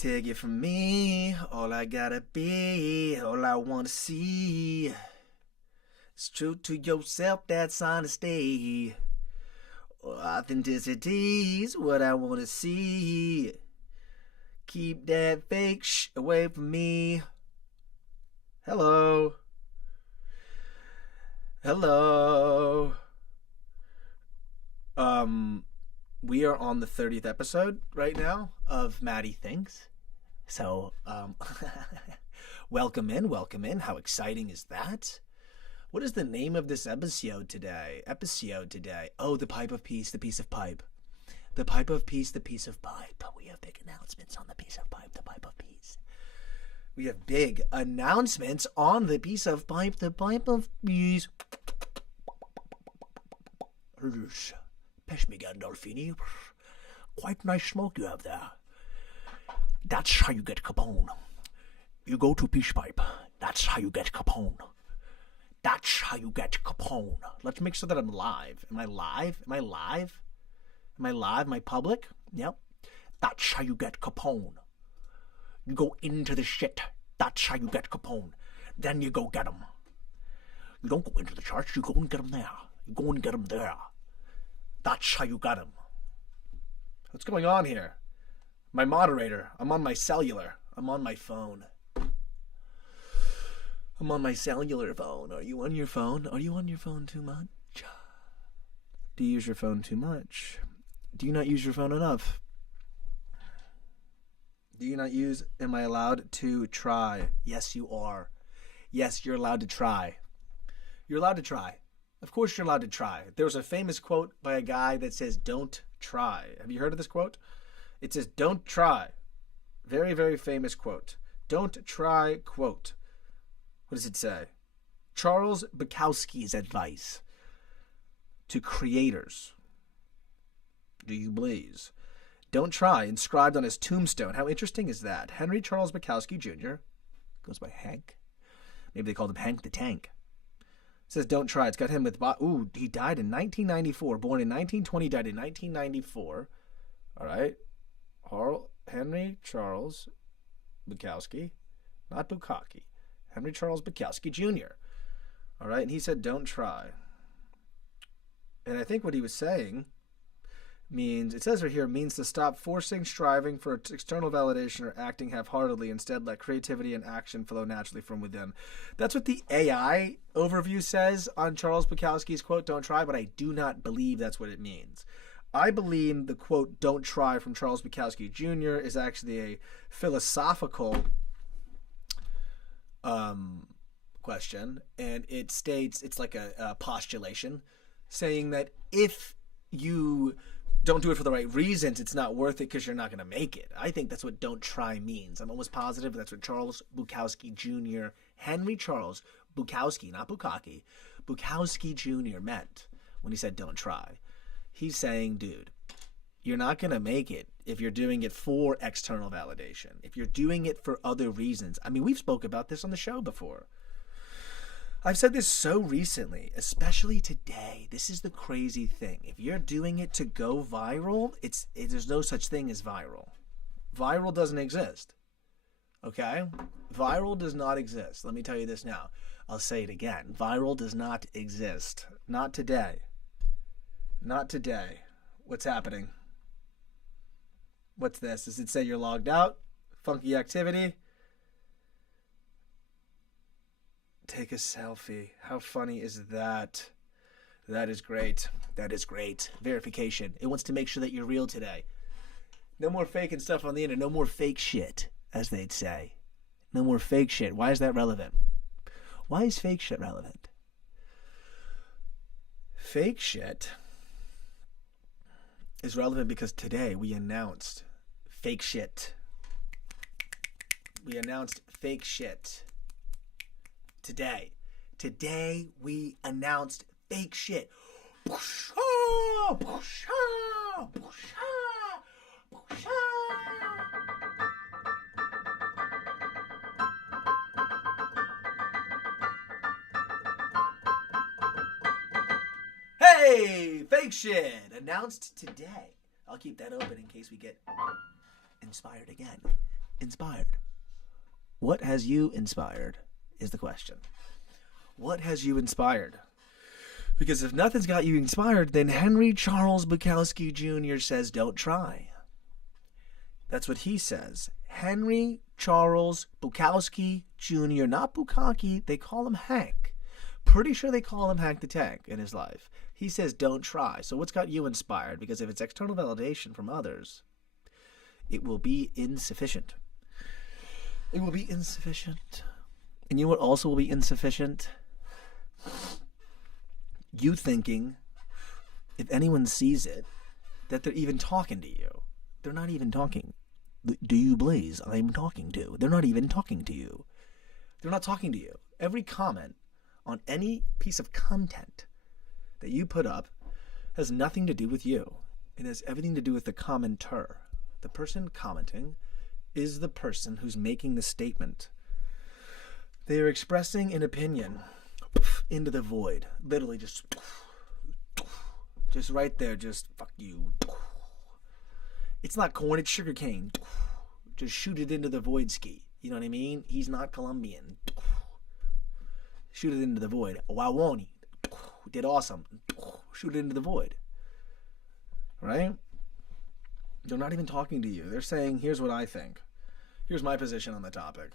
Take it from me, all I gotta be, all I wanna see. It's true to yourself, that's honesty. Authenticity's what I wanna see. Keep that fake away from me. Hello. Hello. We are on the 30th episode right now of MattyTHINKS. So, welcome in. How exciting is that? What is the name of this episode today? Oh, the pipe of peace, the piece of pipe. The pipe of peace, the piece of pipe. We have big announcements on the piece of pipe, the pipe of peace. We have big announcements on the piece of pipe, the pipe of peace. Peshmi Gandolfini. Quite nice smoke you have there. That's how you get Capone. You go to Peace Pipe. That's how you get Capone. That's how you get Capone. Let's make sure that I'm live. Am I live? Am I public? Yep. That's how you get Capone. You go into the shit. That's how you get Capone. Then you go get him. You don't go into the church. You go and get him there. You go and get him there. That's how you got him. What's going on here? My moderator. I'm on my cellular. I'm on my phone. I'm on my cellular phone. Are you on your phone? Are you on your phone too much? Do you use your phone too much? Do you not use your phone enough? Do you not use... Am I allowed to try? Yes, you are. Yes, you're allowed to try. You're allowed to try. Of course you're allowed to try. There was a famous quote by a guy that says, don't try. Have you heard of this quote? It says, don't try. Very, very famous quote. Don't try, quote. What does it say? Charles Bukowski's advice to creators. Do you please? Don't try, inscribed on his tombstone. How interesting is that? Henry Charles Bukowski Jr. goes by Hank. Maybe they called him Hank the Tank. It says don't try. It's got him with... he died in 1994. Born in 1920, died in 1994. All right. Henry Charles Bukowski. Not Bukaki. Henry Charles Bukowski Jr. All right. And he said don't try. And I think what he was saying means... It says right here, means to stop forcing, striving for external validation or acting half-heartedly. Instead, let creativity and action flow naturally from within. That's what the AI overview says on Charles Bukowski's quote, don't try, but I do not believe that's what it means. I believe the quote, don't try, from Charles Bukowski Jr. is actually a philosophical question, and it states, it's like a postulation, saying that if you don't do it for the right reasons, it's not worth it because you're not going to make it. I think that's what don't try means. I'm almost positive that's what Charles Bukowski Jr., Henry Charles Bukowski, not Bukaki, Bukowski Jr. meant when he said don't try. He's saying, dude, you're not going to make it if you're doing it for external validation. If you're doing it for other reasons. I mean, we've spoke about this on the show before. I've said this so recently, especially today. This is the crazy thing. If you're doing it to go viral, there's no such thing as viral. Viral doesn't exist. Okay? Viral does not exist. Let me tell you this now. I'll say it again. Viral does not exist. Not today. Not today. What's happening? What's this? Does it say you're logged out? Funky activity? Take a selfie. How funny is that? That is great. That is great. Verification. It wants to make sure that you're real today. No more faking stuff on the internet. No more fake shit, as they'd say. No more fake shit. Why is that relevant? Why is fake shit relevant? Fake shit is relevant because today we announced fake shit. We announced fake shit. Today we announced fake shit. Hey, fake shit announced today. I'll keep that open in case we get inspired again. inspired? What has you inspired is the question. What has you inspired? Because if nothing's got you inspired, then Henry Charles Bukowski Jr. says, don't try. That's what he says. Henry Charles Bukowski Jr., not Bukaki, they call him Hank. Pretty sure they call him Hank the Tank in his life. He says, don't try. So what's got you inspired? Because if it's external validation from others, it will be insufficient. It will be insufficient. And you know what also will be insufficient? You thinking, if anyone sees it, that they're even talking to you. They're not even talking. Do you blaze? I'm talking to. They're not even talking to you. They're not talking to you. Every comment on any piece of content that you put up has nothing to do with you. It has everything to do with the commenter. The person commenting is the person who's making the statement. They are expressing an opinion into the void. Literally just right there, just fuck you. It's not corn, it's sugar cane. Just shoot it into the void ski. You know what I mean? He's not Colombian. Shoot it into the void. Why won't he? Did awesome. Shoot it into the void. Right? They're not even talking to you. They're saying, here's what I think. Here's my position on the topic.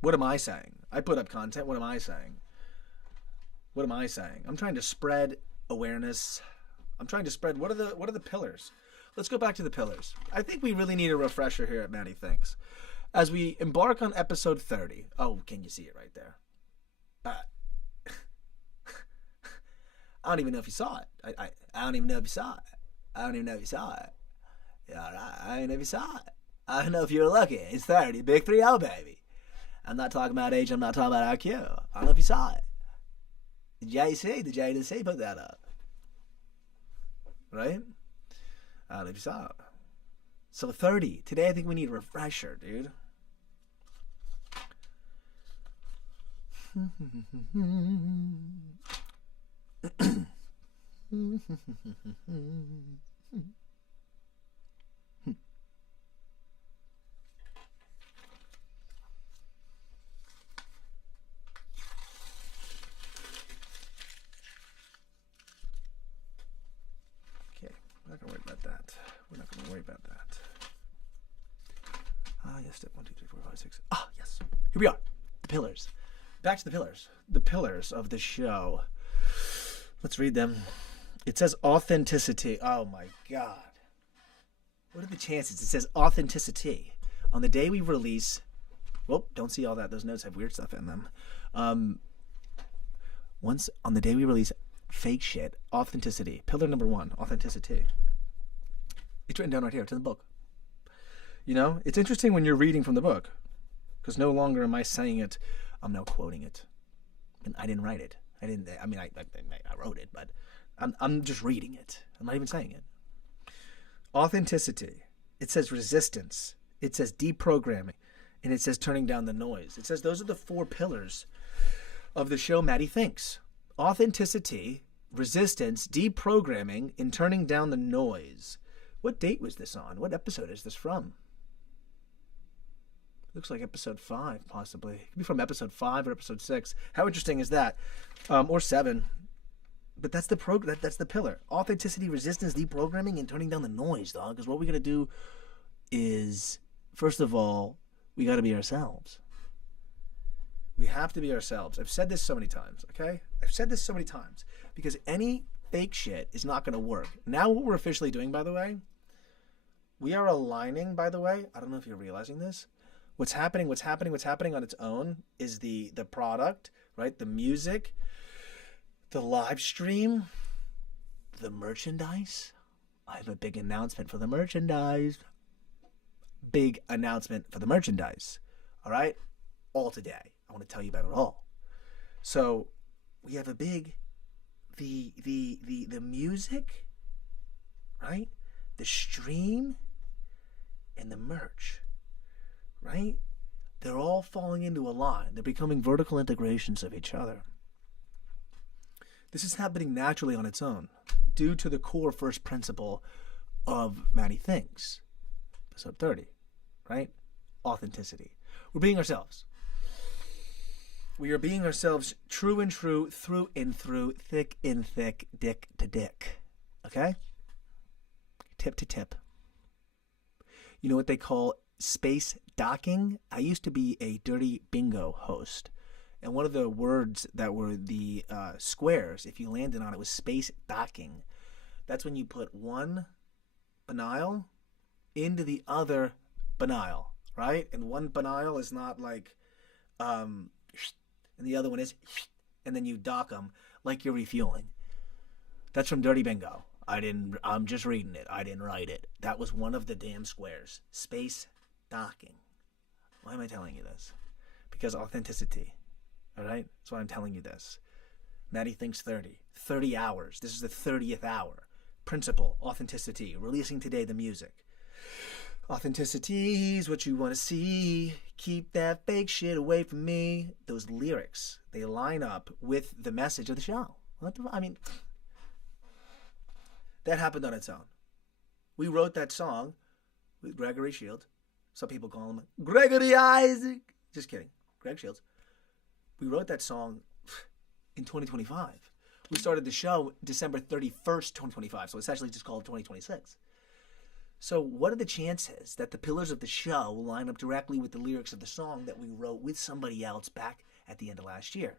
What am I saying? I put up content. What am I saying? What am I saying? I'm trying to spread awareness. I'm trying to spread, what are the pillars? Let's go back to the pillars. I think we really need a refresher here at MattyTHINKS. As we embark on episode 30. Oh, can you see it right there? I don't even know if you saw it. I don't even know if you saw it. I don't even know if you saw it. Yeah, I don't know if you saw it. I don't know if you were looking. It's 30. Big 3-0, baby. I'm not talking about age. I'm not talking about IQ. I don't know if you saw it. The JC put that up. Right? I don't know if you saw it. So 30. Today I think we need a refresher, dude. We're not going to worry about that. We're not going to worry about that. Yes, step 1, 2, 3, 4, 5, 6. Yes. Here we are. The pillars. Back to the pillars. The pillars of the show. Let's read them. It says authenticity. Oh my God. What are the chances? It says authenticity. On the day we release. Whoop, don't see all that. Those notes have weird stuff in them. Once on the day we release fake shit, authenticity. Pillar number 1, authenticity. It's written down right here. It's in the book. You know, it's interesting when you're reading from the book, because no longer am I saying it. I'm now quoting it, and I didn't write it. I wrote it, but I'm just reading it. I'm not even saying it. Authenticity. It says resistance. It says deprogramming, and it says turning down the noise. It says those are the 4 pillars of the show MattyTHINKS. Authenticity, resistance, deprogramming, and turning down the noise. What date was this on? What episode is this from? Looks like episode 5, possibly. It could be from episode 5 or episode 6. How interesting is that? Or 7. But that's the that's the pillar. Authenticity, resistance, deprogramming, and turning down the noise, dog. Because what we got to do is, first of all, we got to be ourselves. We have to be ourselves. I've said this so many times, okay? I've said this so many times. Because any fake shit is not going to work. Now what we're officially doing, by the way, we are aligning, by the way, I don't know if you're realizing this. What's happening on its own is the product, right? The music, the live stream, the merchandise. I have a big announcement for the merchandise. Big announcement for the merchandise. All right? All today. I want to tell you about it all. So we have a big, the music, right? The stream and the merch, right? They're all falling into a line. They're becoming vertical integrations of each other. This is happening naturally on its own due to the core first principle of MattyTHINKS, episode 30. right? Authenticity. We're being ourselves. We are being ourselves true and true, through and through, thick and thick, dick to dick. Okay? Tip to tip. You know what they call space docking? I used to be a dirty bingo host. And one of the words that were the squares, if you landed on it, was space docking. That's when you put one banile into the other banile, right? And one banile is not like, and the other one is, and then you dock them like you're refueling. That's from Dirty Bingo. I'm just reading it. I didn't write it. That was one of the damn squares. Space docking. Why am I telling you this? Because authenticity. All right? That's why I'm telling you this. MattyTHINKS 30. 30 hours. This is the 30th hour. Principle. Authenticity. Releasing today the music. Authenticity is what you want to see. Keep that fake shit away from me. Those lyrics, they line up with the message of the show. That happened on its own. We wrote that song with Gregory Shields. Some people call him Gregory Isaac. Just kidding. Greg Shields. We wrote that song in 2025. We started the show December 31st, 2025. So it's actually just called 2026. So what are the chances that the pillars of the show will line up directly with the lyrics of the song that we wrote with somebody else back at the end of last year?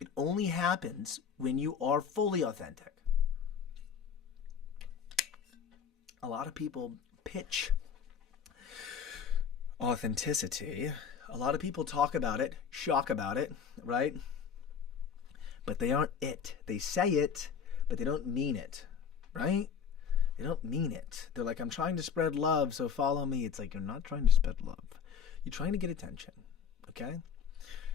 It only happens when you are fully authentic. A lot of people pitch authenticity. A lot of people talk about it, shock about it, right? But they aren't it. They say it, but they don't mean it, right? They don't mean it. They're like, I'm trying to spread love, so follow me. It's like, you're not trying to spread love. You're trying to get attention, okay?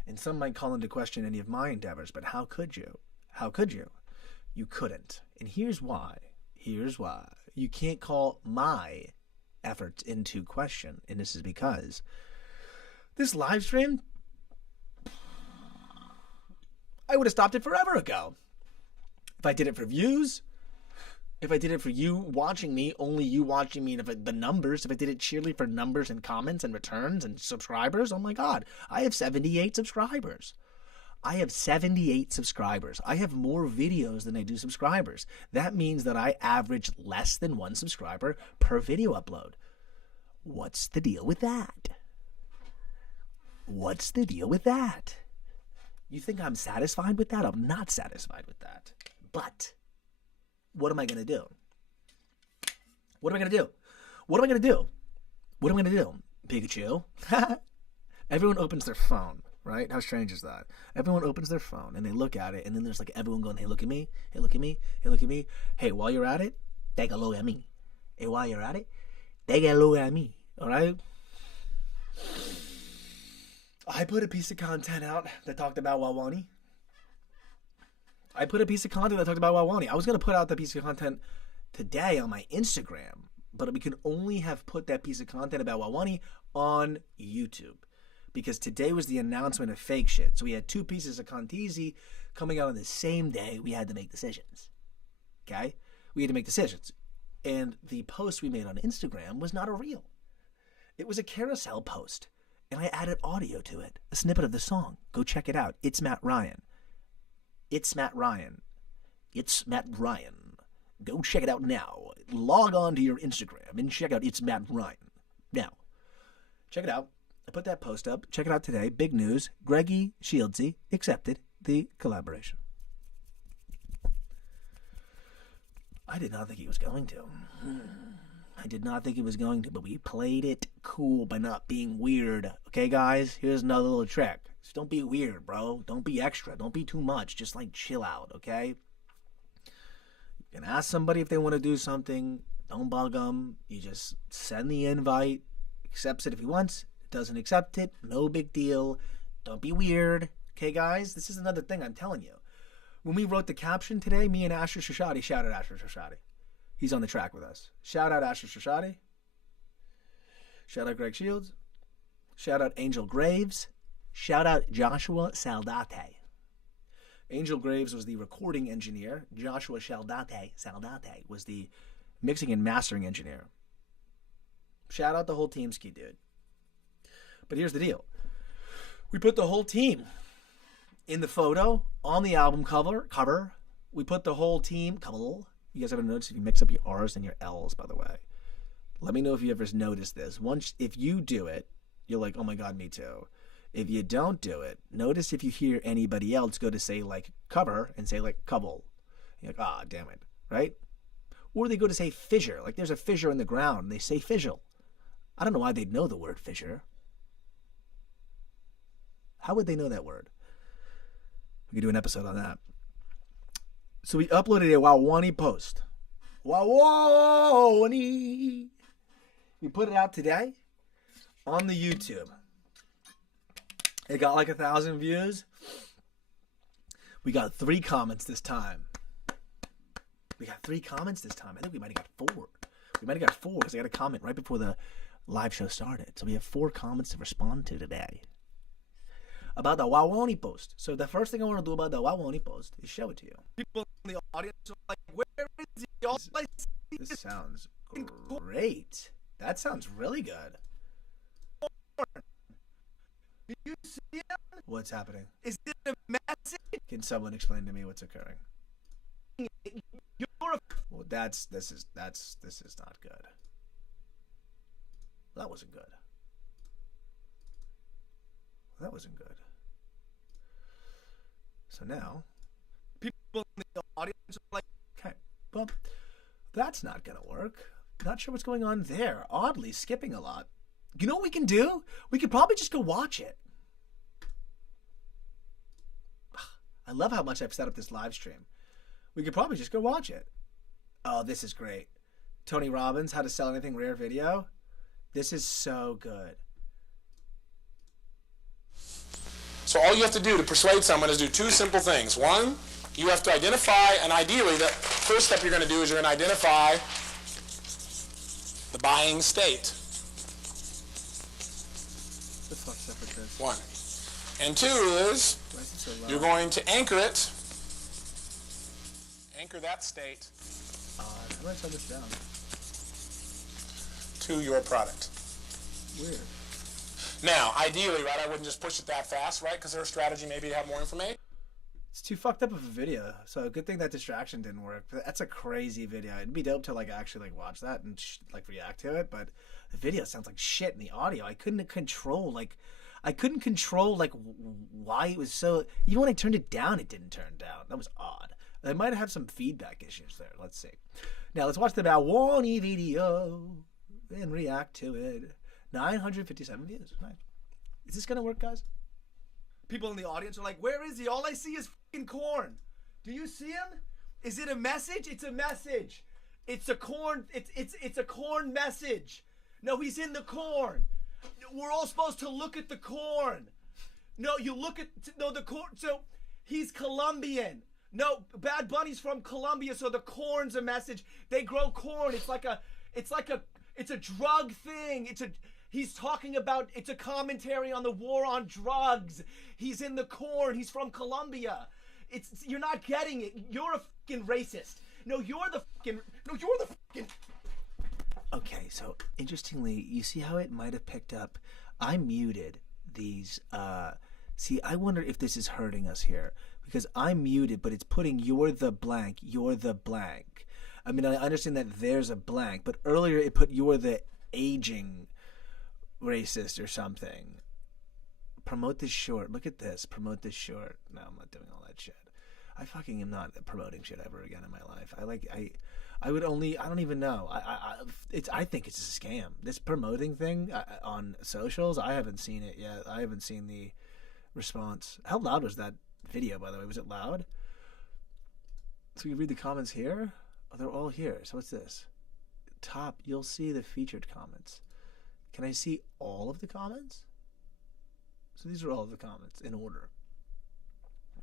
And some might call into question any of my endeavors, but how could you? How could you? You couldn't. And here's why. Here's why. You can't call my efforts into question, and this is because this live stream, I would have stopped it forever ago. If I did it for views, if I did it for you watching me, only you watching me, and if the numbers, if I did it sheerly for numbers and comments and returns and subscribers, oh my God, I have 78 subscribers. I have 78 subscribers. I have more videos than I do subscribers. That means that I average less than one subscriber per video upload. What's the deal with that? What's the deal with that? You think I'm satisfied with that? I'm not satisfied with that. But what am I going to do? What am I going to do? What am I going to do? What am I going to do? Pikachu? Everyone opens their phone, right? How strange is that? Everyone opens their phone and they look at it, and then there's like everyone going, hey, look at me. Hey, look at me. Hey, look at me. Hey, while you're at it, take a look at me. Hey, while you're at it, take a look at me. All right? I put a piece of content out that talked about Wawani. I put a piece of content that talked about Wawani. I was going to put out that piece of content today on my Instagram, but we can only have put that piece of content about Wawani on YouTube because today was the announcement of fake shit. So we had two pieces of conteasy coming out on the same day. We had to make decisions. Okay? We had to make decisions. And the post we made on Instagram was not a reel. It was a carousel post. And I added audio to it, a snippet of the song. Go check it out. It's Matt Ryan. It's Matt Ryan. It's Matt Ryan. Go check it out now. Log on to your Instagram and check out It's Matt Ryan. Now, check it out. I put that post up. Check it out today. Big news. Greggy Shieldsy accepted the collaboration. I did not think he was going to. I did not think he was going to, but we played it cool by not being weird. Okay, guys? Here's another little trick. Just don't be weird, bro. Don't be extra. Don't be too much. Just, like, chill out, okay? You can ask somebody if they want to do something. Don't bug them. You just send the invite. Accepts it if he wants. Doesn't accept it. No big deal. Don't be weird. Okay, guys? This is another thing I'm telling you. When we wrote the caption today, me and Asher Shashaty, shout out Asher Shashaty. He's on the track with us. Shout out Asher Shashaty. Shout out Greg Shields. Shout out Angel Graves. Shout out Joshua Saldate. Angel Graves was the recording engineer. Joshua Saldate was the mixing and mastering engineer. Shout out the whole team, Ski Dude. But here's the deal. We put the whole team in the photo on the album cover. We put the whole team. You guys ever noticed if you mix up your R's and your L's, by the way? Let me know if you ever noticed this. Once, if you do it, you're like, oh my God, me too. If you don't do it, notice if you hear anybody else go to say like cover and say like couple. You're like, ah, damn it, right? Or they go to say fissure, like there's a fissure in the ground, and they say fissure. I don't know why they'd know the word fissure. How would they know that word? We could do an episode on that. So we uploaded a Wawani post. Wawani. We put it out today on the YouTube. It got like 1,000 views. We got 3 comments this time. I think we might have got 4. We might have got 4 because I got a comment right before the live show started. So we have 4 comments to respond to today about the Wawani post. So the first thing I want to do about the Wawani post is show it to you. People in the audience are like, where is y'all? This sounds great. That sounds really good. Do you see him? What's happening? Is it a message? Can someone explain to me what's occurring? Well, this is not good. That wasn't good. That wasn't good. So now, people in the audience are like, okay, well, that's not gonna work. Not sure what's going on there. Oddly, skipping a lot. You know what we can do? We could probably just go watch it. I love how much I've set up this live stream. We could probably just go watch it. Oh, this is great. Tony Robbins, How to Sell Anything Rare video. This is so good. So all you have to do to persuade someone is do 2 simple things. 1, you have to identify, and ideally the first step you're going to do is you're going to identify the buying state. 1. And 2 is you're going to anchor it. Anchor that state. I'm going to turn this down. To your product. Weird. Now, ideally, right, I wouldn't just push it that fast, right? Because their strategy maybe to have more information. It's too fucked up of a video. So good thing that distraction didn't work. That's a crazy video. It'd be dope to like actually like watch that and like react to it. But the video sounds like shit in the audio. I couldn't control why it was so. Even when I turned it down, it didn't turn down. That was odd. I might have some feedback issues there. Let's see. Now let's watch the Wawani video and react to it. 957 views. Nice. Is this gonna work, guys? People in the audience are like, where is he? All I see is fucking corn. Do you see him? Is it a message? It's a message. It's a corn. It's a corn message. No, he's in the corn. We're all supposed to look at the corn. No, you look at the corn. So he's Colombian. No, Bad Bunny's from Colombia, so the corn's a message. They grow corn. It's a drug thing. He's talking about, it's a commentary on the war on drugs. He's in the corn. He's from Colombia. You're not getting it. You're a fucking racist. You're the fucking. Okay, so interestingly, you see how it might have picked up. I muted these. See, I wonder if this is hurting us here because I muted, but it's putting you're the blank. I mean, I understand that there's a blank, but earlier it put you're the aging racist or something. Promote this short. Look at this. Promote this short. No, I'm not doing all that shit. I fucking am not promoting shit ever again in my life. I don't even know. I think it's a scam. This promoting thing on socials, I haven't seen it yet. I haven't seen the response. How loud was that video, by the way? Was it loud? So you read the comments here? Oh, they're all here. So what's this? Top, you'll see the featured comments. Can I see all of the comments? So these are all of the comments in order.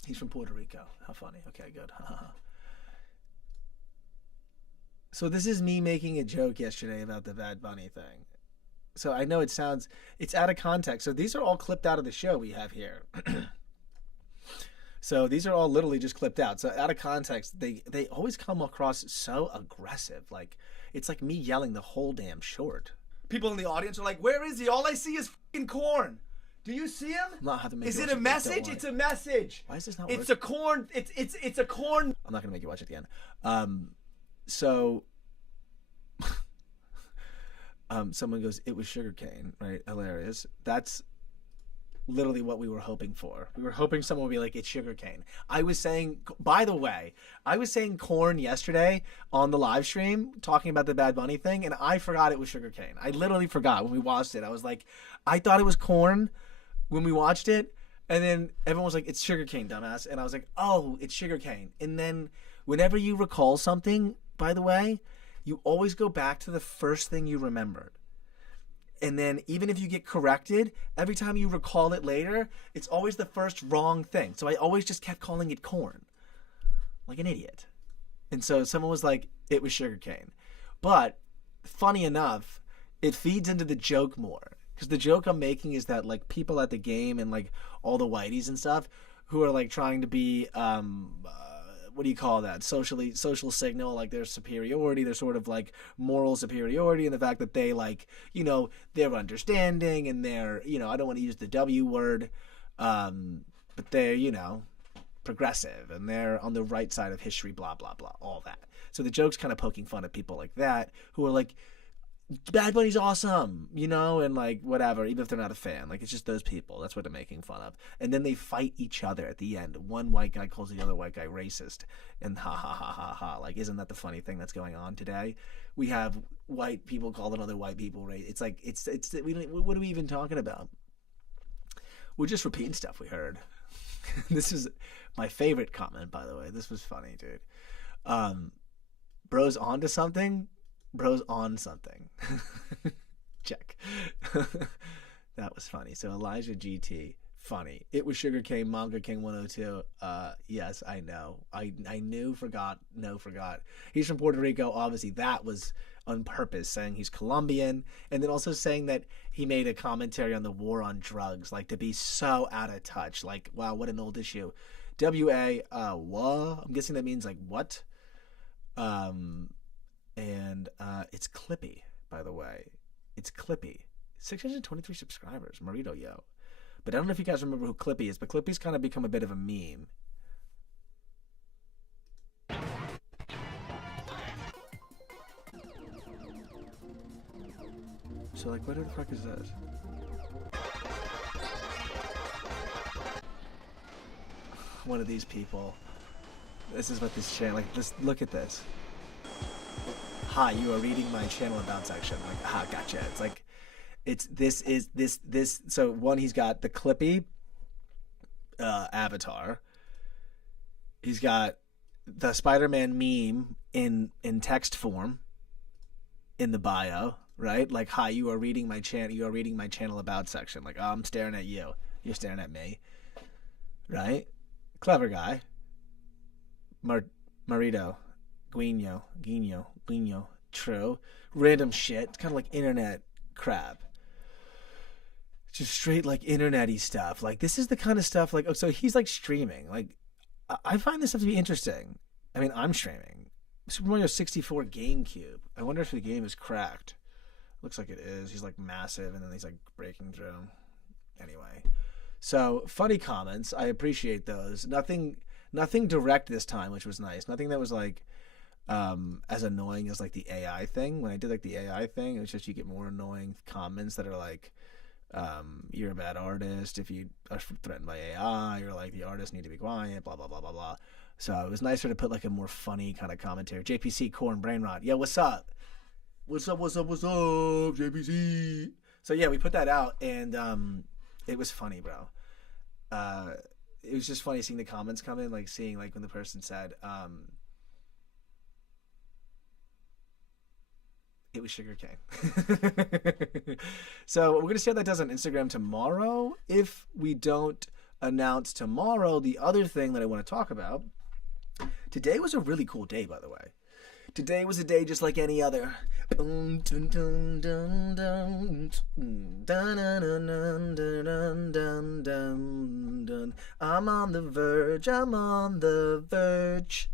He's from Puerto Rico. How funny. Okay, good. So this is me making a joke yesterday about the Bad Bunny thing. So I know it's out of context. So these are all clipped out of the show we have here. So these are all literally just clipped out. So out of context, they always come across so aggressive. Like, it's like me yelling the whole damn short. People in the audience are like, where is he? All I see is fucking corn. Do you see him? I'm not having to make Is you it watch a it, message? don't It's a message. Why is this not It's working? a corn. It's a corn. I'm not gonna make you watch it again. So someone goes, it was sugarcane, right? Hilarious. That's literally what we were hoping for. We were hoping someone would be like, it's sugarcane. I was saying, by the way, I was saying corn yesterday on the live stream talking about the Bad Bunny thing, and I forgot it was sugarcane. I literally forgot when we watched it. I was like, I thought it was corn when we watched it, and then everyone was like, it's sugarcane, dumbass. And I was like, oh, it's sugarcane. And then whenever you recall something, by the way, you always go back to the first thing you remembered. And then even if you get corrected, every time you recall it later, it's always the first wrong thing. So I always just kept calling it corn, like an idiot. And so someone was like, it was sugarcane. But funny enough, it feeds into the joke more. Because the joke I'm making is that like people at the game and like all the whiteys and stuff who are like trying to be, what do you call that? Social signal, like their superiority, their sort of like moral superiority, and the fact that they like, you know, they're understanding and they're, you know, I don't want to use the W word, but they're, you know, progressive and they're on the right side of history, blah, blah, blah, all that. So the joke's kind of poking fun at people like that who are like, Bad Bunny's awesome, you know, and like whatever, even if they're not a fan. Like it's just those people. That's what they're making fun of. And then they fight each other at the end. One white guy calls the other white guy racist, and ha ha ha ha ha. Like, isn't that the funny thing that's going on today? We have white people calling other white people racist. It's like what are we even talking about? We're just repeating stuff we heard. This is my favorite comment, by the way. This was funny, dude. Bro's onto something. Bro's on something. Check. That was funny. So Elijah GT, funny. It was Sugarcane, Manga King 102. Yes, I know. I knew, forgot. He's from Puerto Rico. Obviously, that was on purpose, saying he's Colombian, and then also saying that he made a commentary on the war on drugs, like to be so out of touch. Like, wow, what an old issue. W.A. What? I'm guessing that means like what? And it's Clippy, by the way. It's Clippy. 623 subscribers. Marito, yo. But I don't know if you guys remember who Clippy is, but Clippy's kind of become a bit of a meme. So, like, what the fuck is this? One of these people. This is what this channel, like, this, look at this. Hi, you are reading my channel about section. Like, ah, gotcha. It's like, this. So one, he's got the Clippy avatar. He's got the Spider-Man meme in text form in the bio, right? Like, hi, you are reading my channel. You are reading my channel about section. Like, oh, I'm staring at you. You're staring at me, right? Clever guy. Marito. Guiño, true. Random shit. It's kind of like internet crap. Just straight like internet-y stuff. Like, this is the kind of stuff like, oh, so he's like streaming. Like, I find this stuff to be interesting. I mean, I'm streaming. Super Mario 64 GameCube. I wonder if the game is cracked. Looks like it is. He's like massive and then he's like breaking through. Anyway. So, funny comments. I appreciate those. Nothing direct this time, which was nice. Nothing that was like as annoying as like the AI thing. When I did like the AI thing, it was just you get more annoying comments that are like, you're a bad artist if you are threatened by AI, or like the artists need to be quiet, blah, blah, blah, blah, blah. So it was nicer to put like a more funny kind of commentary. JPC, Corn, Brain Rot. Yeah, what's up? What's up, JPC? So yeah, we put that out and it was funny, bro. It was just funny seeing the comments come in, like seeing like when the person said, it was sugarcane. So we're going to see how that does on Instagram tomorrow. If we don't announce tomorrow the other thing that I want to talk about. Today was a really cool day, by the way. Today was a day just like any other. I'm on the verge.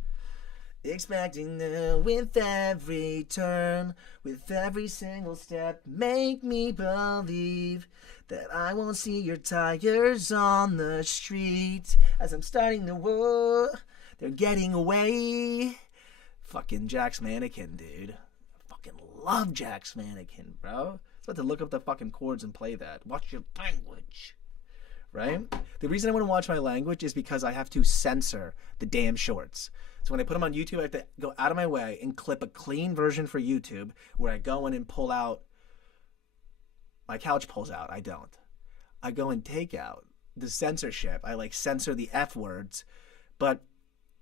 Expecting to, with every turn, with every single step, make me believe that I won't see your tires on the street as I'm starting to whoa, they're getting away. Fucking Jack's Mannequin, dude. I fucking love Jack's Mannequin, bro. I was about to look up the fucking chords and play that. Watch your language. Right? The reason I want to watch my language is because I have to censor the damn shorts. So when I put them on YouTube, I have to go out of my way and clip a clean version for YouTube where I go in and pull out. My couch pulls out. I don't. I go and take out the censorship. I like censor the F words. But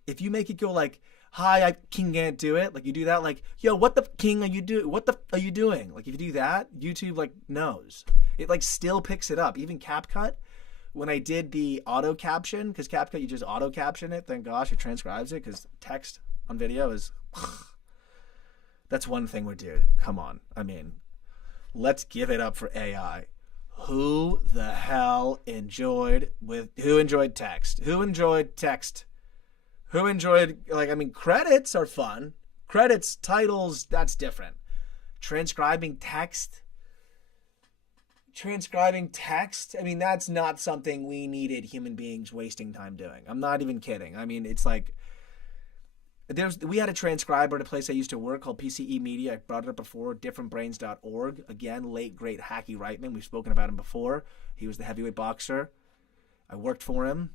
if you make it go like, hi, I can't do it. Like you do that, like, yo, what the king are you doing? What the are you doing? Like if you do that, YouTube like knows. It like still picks it up. Even CapCut. When I did the auto caption, because CapCut, you just auto caption it, thank gosh, it transcribes it, because text on video is, that's one thing we're doing. Come on. I mean, let's give it up for AI. Who the hell enjoyed text? Who enjoyed text? Who enjoyed, like, I mean, credits are fun. Credits, titles, that's different. Transcribing text, I mean, that's not something we needed human beings wasting time doing. I'm not even kidding. I mean, it's like, we had a transcriber at a place I used to work called PCE Media. I brought it up before, differentbrains.org. Again, late, great Hacky Reitman. We've spoken about him before. He was the heavyweight boxer. I worked for him.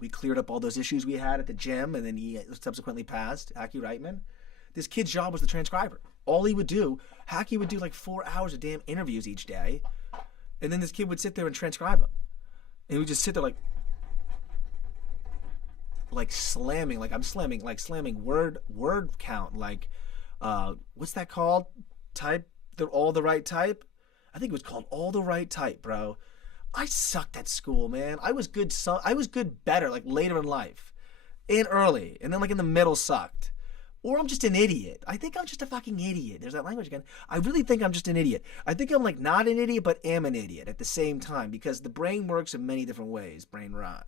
We cleared up all those issues we had at the gym, and then he subsequently passed, Hacky Reitman. This kid's job was the transcriber. All he would do, Hacky would do like 4 hours of damn interviews each day. And then this kid would sit there and transcribe them. And he would just sit there like slamming, like I'm slamming, like slamming word count, like, what's that called? Type, all the right type? I think it was called all the right type, bro. I sucked at school, man. I was good better, like later in life. And early. And then like in the middle sucked. Or I'm just an idiot. I think I'm just a fucking idiot. There's that language again. I really think I'm just an idiot. I think I'm like not an idiot, but am an idiot at the same time, because the brain works in many different ways. Brain rot.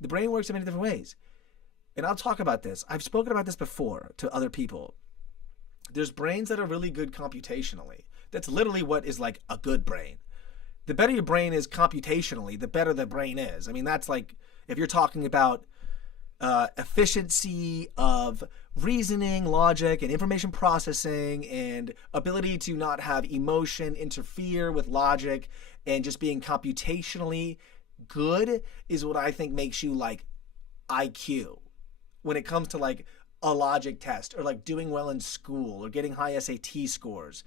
The brain works in many different ways. And I'll talk about this. I've spoken about this before to other people. There's brains that are really good computationally. That's literally what is like a good brain. The better your brain is computationally, the better the brain is. I mean, that's like, if you're talking about efficiency of reasoning, logic, and information processing, and ability to not have emotion interfere with logic, and just being computationally good is what I think makes you like IQ when it comes to like a logic test, or like doing well in school, or getting high SAT scores.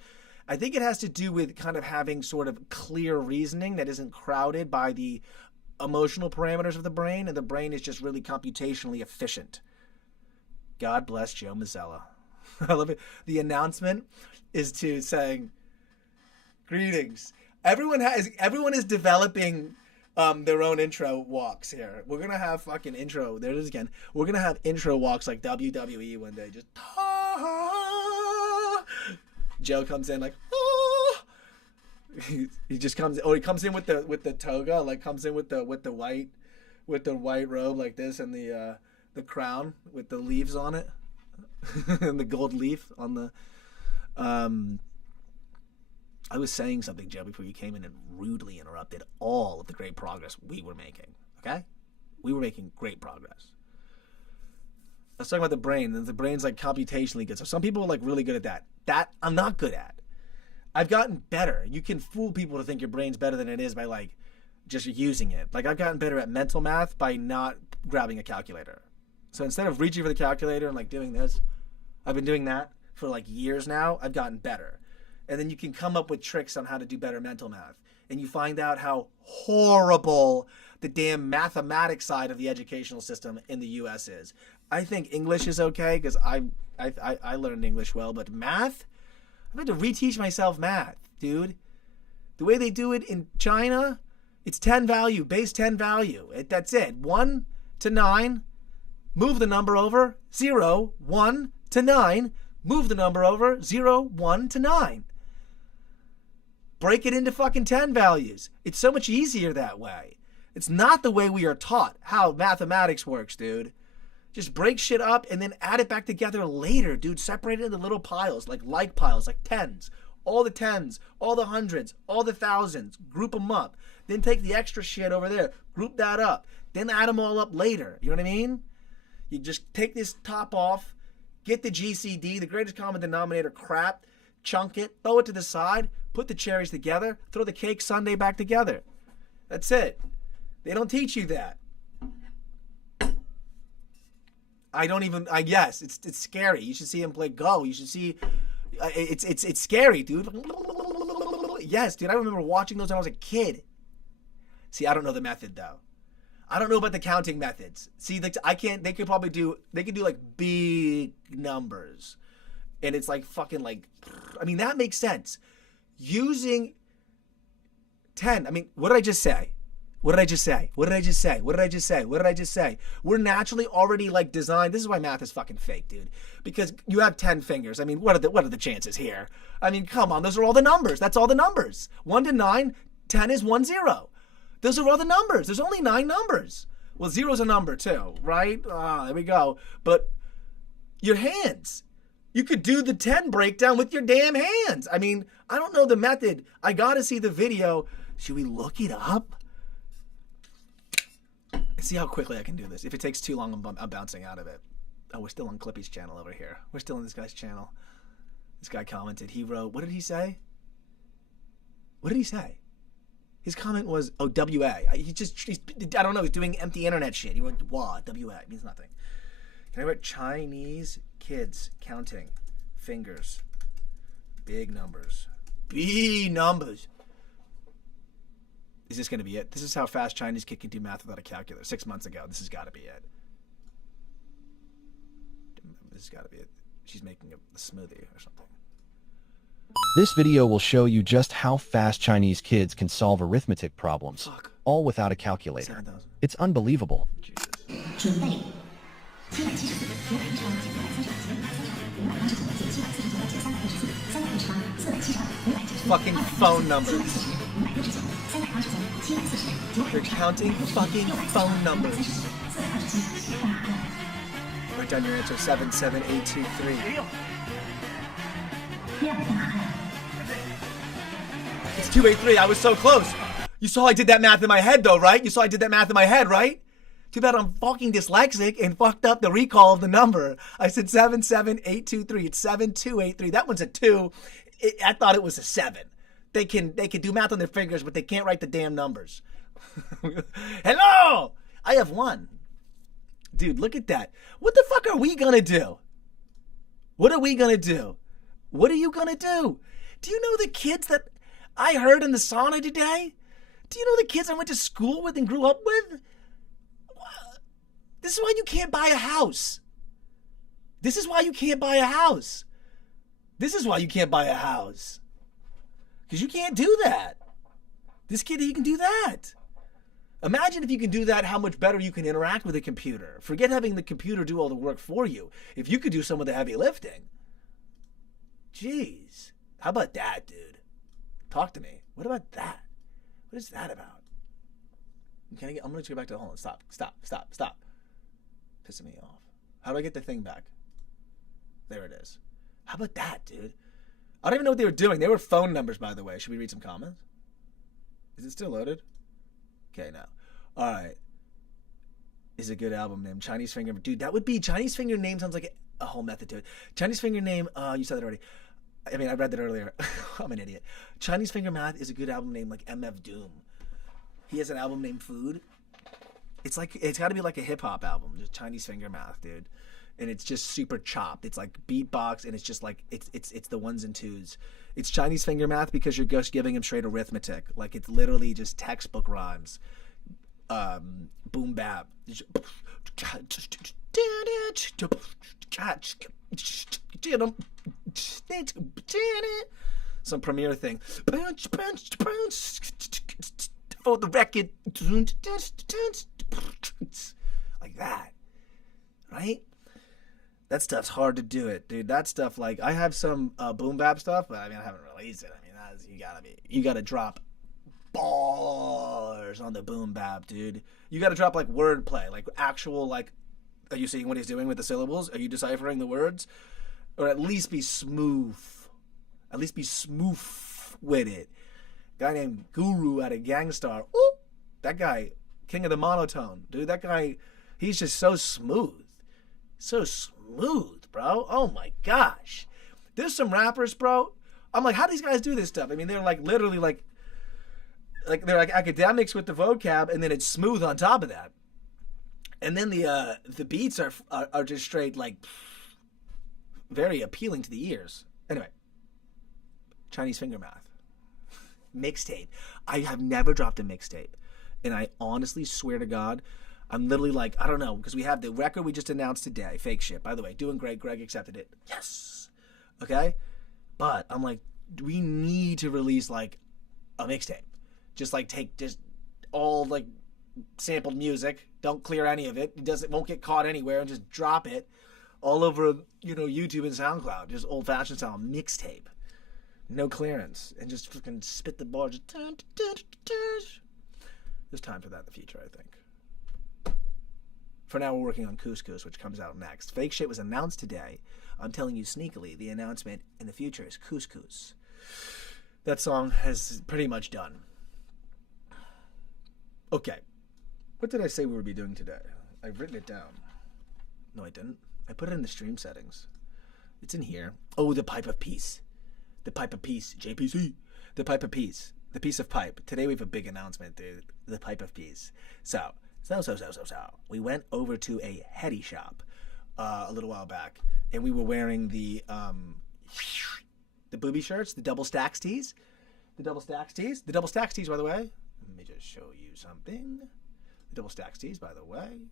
I think it has to do with kind of having sort of clear reasoning that isn't crowded by the emotional parameters of the brain, and the brain is just really computationally efficient. God bless Joe Mazzella. I love it. The announcement is to saying, greetings. Everyone is developing their own intro walks here. We're gonna have fucking intro. There it is again. We're gonna have intro walks like WWE one day. Just Joe comes in like, he just comes. Oh, he comes in with the toga, like comes in with the white robe like this, and the crown with the leaves on it, and the gold leaf on the. I was saying something, Joe, before you came in and rudely interrupted all of the great progress we were making. Okay, we were making great progress. Let's talk about the brain. And the brain's like computationally good. So some people are like really good at that. That I'm not good at. I've gotten better. You can fool people to think your brain's better than it is by like just using it. Like I've gotten better at mental math by not grabbing a calculator. So instead of reaching for the calculator and like doing this, I've been doing that for like years now. I've gotten better. And then you can come up with tricks on how to do better mental math. And you find out how horrible the damn mathematics side of the educational system in the U.S. is. I think English is okay because I learned English well, but math? I've had to reteach myself math, dude. The way they do it in China, it's 10 value, base 10 value. That's it. 1 to 9, move the number over, 0, 1 to 9, move the number over, 0, 1 to 9. Break it into fucking 10 values. It's so much easier that way. It's not the way we are taught how mathematics works, dude. Just break shit up and then add it back together later, dude. Separate it into little piles, like piles, like tens. All the tens, all the hundreds, all the thousands. Group them up. Then take the extra shit over there. Group that up. Then add them all up later. You know what I mean? You just take this top off. Get the GCD, the greatest common denominator crap. Chunk it. Throw it to the side. Put the cherries together. Throw the cake sundae back together. That's it. They don't teach you that. Yes, it's scary. You should see him play Go. You should see, it's scary, dude. Yes, dude, I remember watching those when I was a kid. See, I don't know the method, though. I don't know about the counting methods. See, they could do like big numbers. And it's like fucking like, I mean, that makes sense. Using 10, I mean, what did I just say? What did I just say? What did I just say? What did I just say? What did I just say? We're naturally already like designed. This is why math is fucking fake, dude. Because you have 10 fingers. I mean, what are the chances here? I mean, come on. Those are all the numbers. That's all the numbers. 1 to 9, 10 is 1, 0. Those are all the numbers. There's only 9 numbers. Well, 0's a number too, right? There we go. But your hands. You could do the 10 breakdown with your damn hands. I mean, I don't know the method. I gotta see the video. Should we look it up? See how quickly I can do this. If it takes too long, I'm bouncing out of it. Oh, we're still on Clippy's channel over here. We're still on this guy's channel. This guy commented. He wrote, what did he say? What did he say? His comment was, oh, WA. I don't know. He's doing empty internet shit. He wrote, WA. WA. It means nothing. Can I write Chinese kids counting fingers? Big numbers. Big numbers. Is this going to be it? This is how fast Chinese kid can do math without a calculator. 6 months ago. This has got to be it. This has got to be it. She's making a smoothie or something. This video will show you just how fast Chinese kids can solve arithmetic problems, all without a calculator. 7,000. It's unbelievable. Jesus. Fucking phone numbers. They're counting fucking phone numbers. Write down your answer. 77823. It's 283. I was so close. You saw I did that math in my head, though, right? You saw I did that math in my head, right? Too bad I'm fucking dyslexic and fucked up the recall of the number. I said 77823. It's 7283. That one's a 2. I thought it was a 7. They can do math on their fingers, but they can't write the damn numbers. Hello! I have 1. Dude, look at that. What the fuck are we gonna do? What are we gonna do? What are you gonna do? Do you know the kids that I heard in the sauna today? Do you know the kids I went to school with and grew up with? This is why you can't buy a house. This is why you can't buy a house. This is why you can't buy a house. Because you can't do that. This kid, he can do that. Imagine if you can do that, how much better you can interact with a computer. Forget having the computer do all the work for you. If you could do some of the heavy lifting. Jeez. How about that, dude? Talk to me. What about that? What is that about? I'm going to go back to the hold on. Stop. Pissing me off. How do I get the thing back? There it is. How about that, dude? I don't even know what they were doing. They were phone numbers, by the way. Should we read some comments? Is it still loaded? Okay, now. All right. Is a good album name. Chinese Finger. Dude, that would be... Chinese Finger name sounds like a whole method to it. Chinese Finger name... you said that already. I mean, I read that earlier. I'm an idiot. Chinese Finger Math is a good album name like MF Doom. He has an album named Food. It's got to be like a hip-hop album. Just Chinese Finger Math, dude. And it's just super chopped. It's like beatbox, and it's just like... It's the ones and twos. It's Chinese Finger Math because you're just giving him straight arithmetic. Like, it's literally just textbook rhymes. Boom bap. Some premiere thing. For the record. Like that. Right? That stuff's hard to do it, dude. That stuff, like, I have some boom bap stuff, but I mean, I haven't released it. I mean, you gotta drop bars on the boom bap, dude. You gotta drop like wordplay, like actual, like Are you seeing what he's doing with the syllables? Are you deciphering the words? Or at least be smooth. At least be smooth with it. Guy named Guru out of Gangstar. Ooh, that guy, king of the monotone. Dude, that guy, he's just so smooth. So smooth, bro. Oh my gosh. There's some rappers, bro. I'm like, how do these guys do this stuff? I mean, they're like literally like they're like academics with the vocab, and then it's smooth on top of that. And then the beats are just straight like very appealing to the ears. Anyway, Chinese finger math. Mixtape. I have never dropped a mixtape. And I honestly swear to God, I'm literally like, I don't know, because we have the record we just announced today, Fake Shit. By the way, doing great. Greg accepted it. Yes. Okay? But I'm like, we need to release like a mixtape. Just like take just all like sampled music. Don't clear any of it. It won't get caught anywhere, and just drop it all over, YouTube and SoundCloud. Just old-fashioned style mixtape. No clearance. And just fucking spit the bar. Just there's time for that in the future, I think. For now, we're working on Couscous, which comes out next. Fake Shit was announced today. I'm telling you sneakily, the announcement in the future is Couscous. That song has pretty much done. Okay. What did I say we would be doing today? I've written it down. No, I didn't. I put it in the stream settings. It's in here. Oh, the pipe of peace. The pipe of peace. JPC. The pipe of peace. The piece of pipe. Today we have a big announcement, dude. The pipe of peace. So. We went over to a heady shop a little while back, and we were wearing the booby shirts, the double stacks tees. The double stacks tees, by the way. Let me just show you something. The double stacks tees, by the way.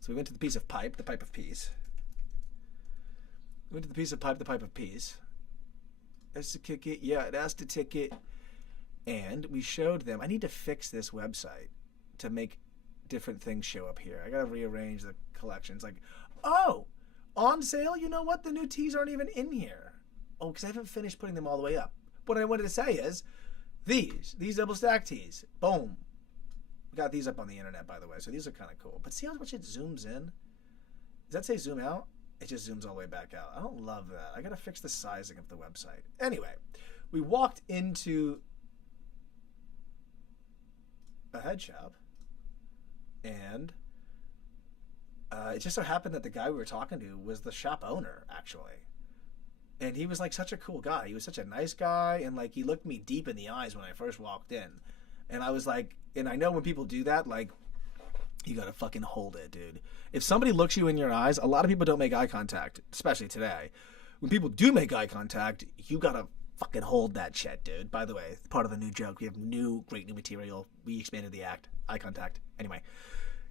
So we went to the piece of pipe, the pipe of peace. We went to the piece of pipe, the pipe of peace. That's the ticket. Yeah, that's the ticket. And we showed them, I need to fix this website to make different things show up here. I gotta rearrange the collections. Like, oh, on sale? You know what? The new tees aren't even in here. Oh, because I haven't finished putting them all the way up. What I wanted to say is, these double stack tees, boom. We got these up on the internet, by the way, so these are kind of cool. But see how much it zooms in? Does that say zoom out? It just zooms all the way back out. I don't love that. I gotta fix the sizing of the website. Anyway, we walked into a head shop, and it just so happened that the guy we were talking to was the shop owner, actually. And he was like such a cool guy. He was such a nice guy, and like he looked me deep in the eyes when I first walked in. And I was like, and I know when people do that, like, you gotta fucking hold it, dude. If somebody looks you in your eyes, a lot of people don't make eye contact, especially today. When people do make eye contact, you gotta fucking hold that shit, dude. By the way, part of the new joke. We have great new material. We expanded the act. Eye contact. Anyway,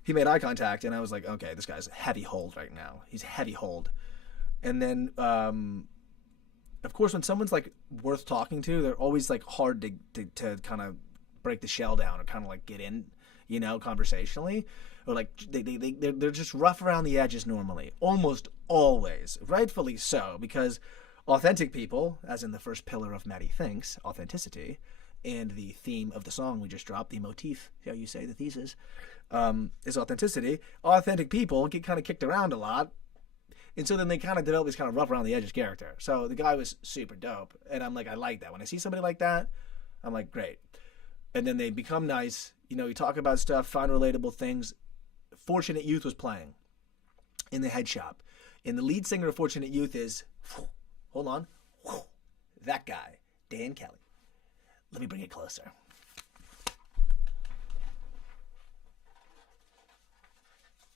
he made eye contact, and I was like, okay, this guy's heavy hold right now. He's heavy hold. And then, of course, when someone's like worth talking to, they're always like hard to kind of break the shell down or kind of like get in, conversationally. Or like they're just rough around the edges normally, almost always, rightfully so, because authentic people, as in the first pillar of MattyTHINKS, authenticity, and the theme of the song we just dropped, the motif, how you say the thesis, is authenticity. Authentic people get kind of kicked around a lot, and so then they kind of develop this kind of rough around the edges character. So the guy was super dope, and I'm like, I like that. When I see somebody like that, I'm like, great. And then they become nice. We talk about stuff, find relatable things. Fortunate Youth was playing in the head shop, and the lead singer of Fortunate Youth is, hold on, that guy, Dan Kelly. Let me bring it closer.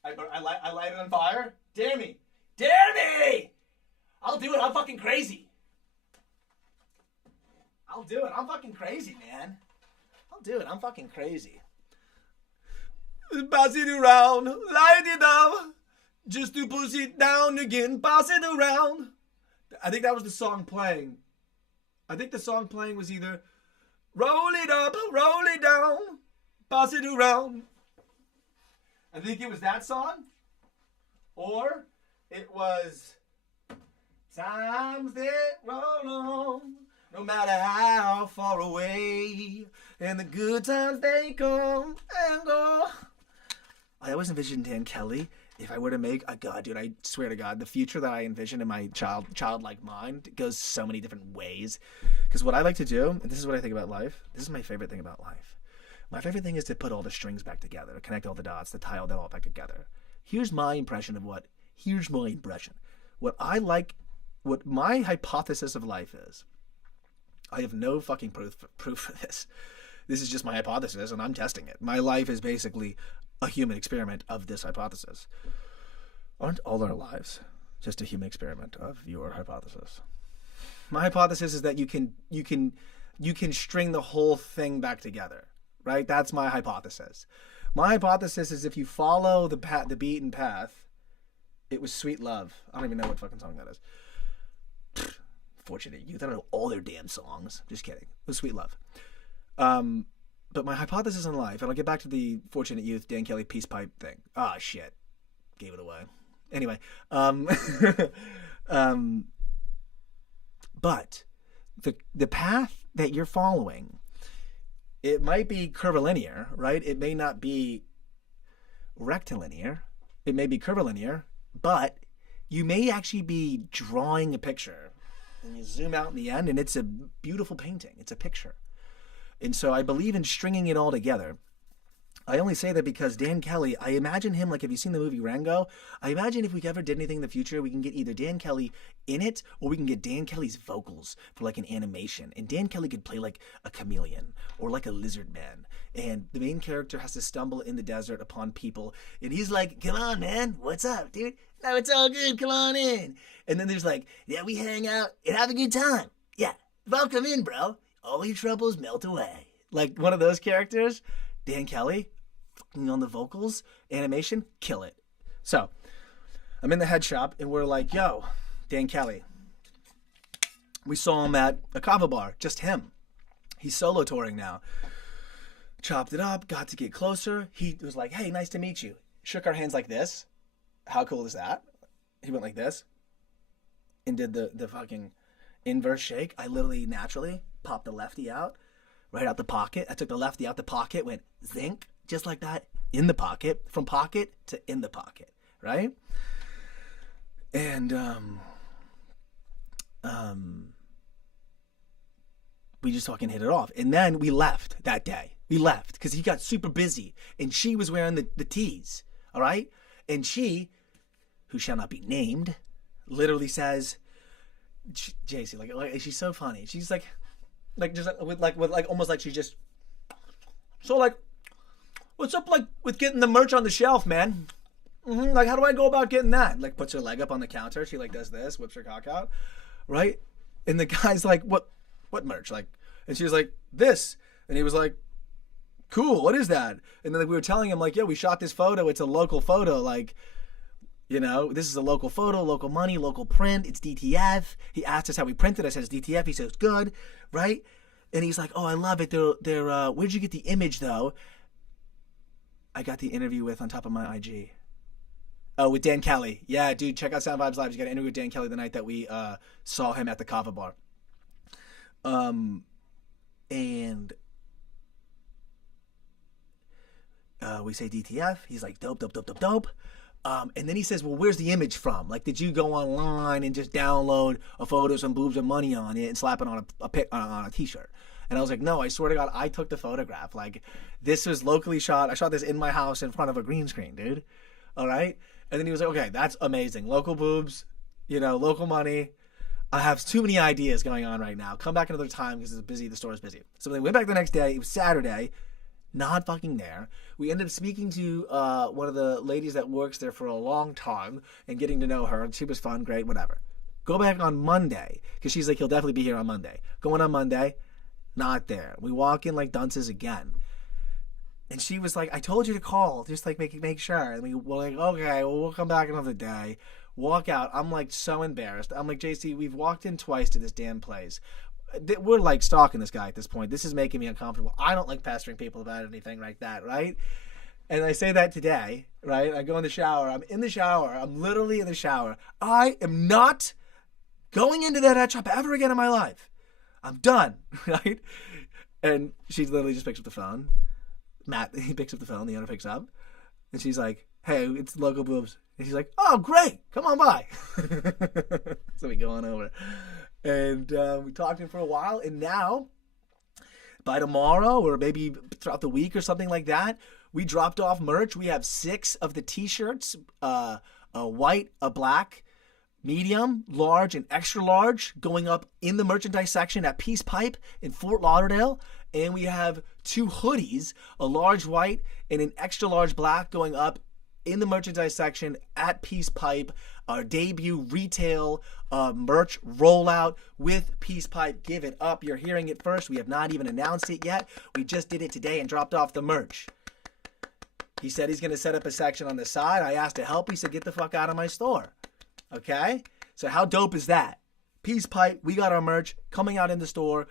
I light it on fire? Dare me! Dare me! I'll do it. I'm fucking crazy. I'll do it. I'm fucking crazy, man. I'll do it. I'm fucking crazy. Pass it around, light it up, just to push it down again. Pass it around. I think that was the song playing. I think the song playing was either roll it up, roll it down, pass it around. I think it was that song. Or it was times that roll on, no matter how far away, and the good times they come and go. I always envisioned Dan Kelly. If I were to make, God, dude, I swear to God, the future that I envision in my childlike mind goes so many different ways. Because what I like to do, and this is what I think about life, this is my favorite thing about life. My favorite thing is to put all the strings back together, to connect all the dots, to tie all that all back together. Here's my impression. What I like, what my hypothesis of life is. I have no fucking proof for this. This is just my hypothesis, and I'm testing it. My life is basically a human experiment of this hypothesis. Aren't all our lives just a human experiment of your hypothesis? My hypothesis is that you can string the whole thing back together, right? That's my hypothesis. My hypothesis is if you follow the beaten path, it was Sweet Love. I don't even know what fucking song that is. Fortunate Youth. I don't know all their damn songs. Just kidding. It was Sweet Love. But my hypothesis in life, and I'll get back to the Fortunate Youth, Dan Kelly peace pipe thing. Ah, shit. Gave it away. Anyway. But the path that you're following, it might be curvilinear, right? It may not be rectilinear. It may be curvilinear, but you may actually be drawing a picture. And you zoom out in the end, and it's a beautiful painting. It's a picture. And so I believe in stringing it all together. I only say that because Dan Kelly, I imagine him, like, have you seen the movie Rango? I imagine if we ever did anything in the future, we can get either Dan Kelly in it, or we can get Dan Kelly's vocals for, like, an animation. And Dan Kelly could play, like, a chameleon or, like, a lizard man. And the main character has to stumble in the desert upon people. And he's like, come on, man. What's up, dude? No, it's all good. Come on in. And then there's like, yeah, we hang out and have a good time. Yeah, welcome in, bro. All your troubles melt away. Like one of those characters. Dan Kelly, on the vocals, animation, kill it. So, I'm in the head shop and we're like, yo, Dan Kelly. We saw him at a kava bar, just him. He's solo touring now. Chopped it up, got to get closer. He was like, hey, nice to meet you. Shook our hands like this. How cool is that? He went like this and did the fucking inverse shake. I literally naturally popped the lefty out, right out the pocket. I took the lefty out the pocket, went zinc, just like that, in the pocket, from pocket to in the pocket, right? And we just fucking hit it off. And then we left that day. We left because he got super busy and she was wearing the tees, all right? And she, who shall not be named, literally says, JC, like she's so funny. She's like just with almost like she just, so like, what's up like with getting the merch on the shelf, man? Mm-hmm. Like, how do I go about getting that? Like, puts her leg up on the counter. She like does this, whips her cock out, right? And the guy's like, what merch? Like, and she was like, this, and he was like, cool, what is that? And then we were telling him like, yeah, we shot this photo. It's a local photo, like. You know, this is a local photo, local money, local print. It's DTF. He asked us how we printed. I said it's DTF. He says good, right? And he's like, oh, I love it. They're where'd you get the image though? I got the interview with on top of my IG. Oh, with Dan Kelly. Yeah, dude, check out Sound Vibes Live. You got an interview with Dan Kelly the night that we saw him at the kava bar. And we say DTF. He's like, dope. And then he says, well, where's the image from? Like, did you go online and just download a photo of some boobs and money on it and slap it on a t-shirt? And I was like, no, I swear to God, I took the photograph. Like, this was locally shot. I shot this in my house in front of a green screen, dude. All right? And then he was like, okay, that's amazing. Local boobs, you know, local money. I have too many ideas going on right now. Come back another time because it's busy. The store is busy. So they went back the next day. It was Saturday. Not fucking there. We ended up speaking to one of the ladies that works there for a long time and getting to know her. And she was fun, great, whatever. Go back on Monday because she's like, he'll definitely be here on Monday. Going on Monday, not there. We walk in like dunces again. And she was like, I told you to call, just like make sure. And we were like, okay, well, we'll come back another day. Walk out. I'm like so embarrassed. I'm like, JC, we've walked in twice to this damn place. We're like stalking this guy at this point. This is making me uncomfortable. I don't like pestering people about anything like that, right? And I say that today, right? I go in the shower. I'm in the shower. I'm literally in the shower. I am not going into that head shop ever again in my life. I'm done, right? And she literally just picks up the phone. Matt, he picks up the phone. The owner picks up. And she's like, hey, it's Local Boobs. And she's like, oh, great. Come on by. So we go on over. And we talked to him for a while. And now, by tomorrow or maybe throughout the week or something like that, we dropped off merch. We have 6 of the T-shirts, a white, a black, medium, large, and extra large going up in the merchandise section at Peace Pipe in Fort Lauderdale. And we have 2 hoodies, a large white and an extra large black going up in the merchandise section at Peace Pipe, our debut retail merch rollout with Peace Pipe. Give it up. You're hearing it first. We have not even announced it yet. We just did it today and dropped off the merch. He said he's going to set up a section on the side. I asked to help. He said, get the fuck out of my store. Okay? So how dope is that? Peace Pipe, we got our merch coming out in the store.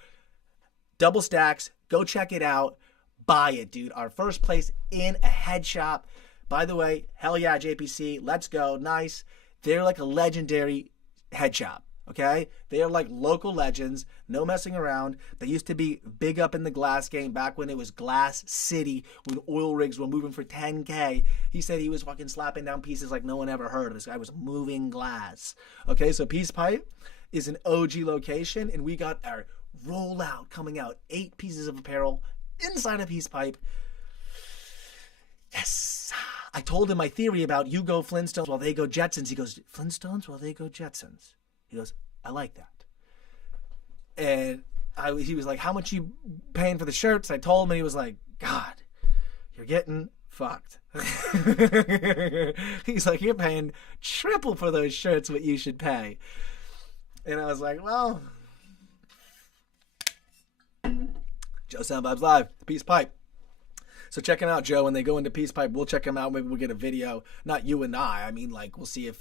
Double stacks. Go check it out. Buy it, dude. Our first place in a head shop. By the way, hell yeah, JPC. Let's go. Nice. They're like a legendary head shop. Okay? They are like local legends. No messing around. They used to be big up in the glass game back when it was Glass City, when oil rigs were moving for 10K. He said he was fucking slapping down pieces like no one ever heard of. This guy was moving glass. Okay, so Peace Pipe is an OG location, and we got our rollout coming out. 8 pieces of apparel inside a Peace Pipe. Yes. I told him my theory about you go Flintstones while they go Jetsons. He goes, Flintstones while they go Jetsons. He goes, I like that. And he was like, how much you paying for the shirts? I told him, and he was like, God, you're getting fucked. He's like, you're paying triple for those shirts what you should pay. And I was like, well, Joe Sound Vibes Live, Peace Pipe. So check him out, Joe. When they go into Peace Pipe, we'll check him out. Maybe we'll get a video. Not you and I mean, like, we'll see if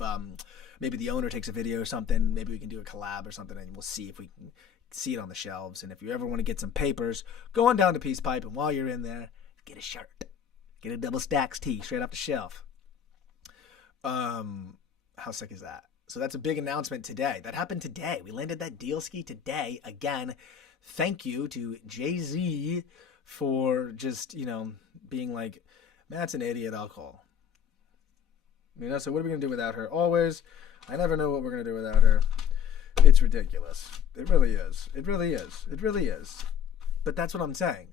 maybe the owner takes a video or something. Maybe we can do a collab or something, and we'll see if we can see it on the shelves. And if you ever want to get some papers, go on down to Peace Pipe, and while you're in there, get a shirt. Get a double stacks tee straight off the shelf. How sick is that? So that's a big announcement today. That happened today. We landed that deal ski today. Again, thank you to Jay-Z for just, being like, Matt's an idiot, I'll call. So what are we going to do without her? Always. I never know what we're going to do without her. It's ridiculous. It really is. It really is. It really is. But that's what I'm saying.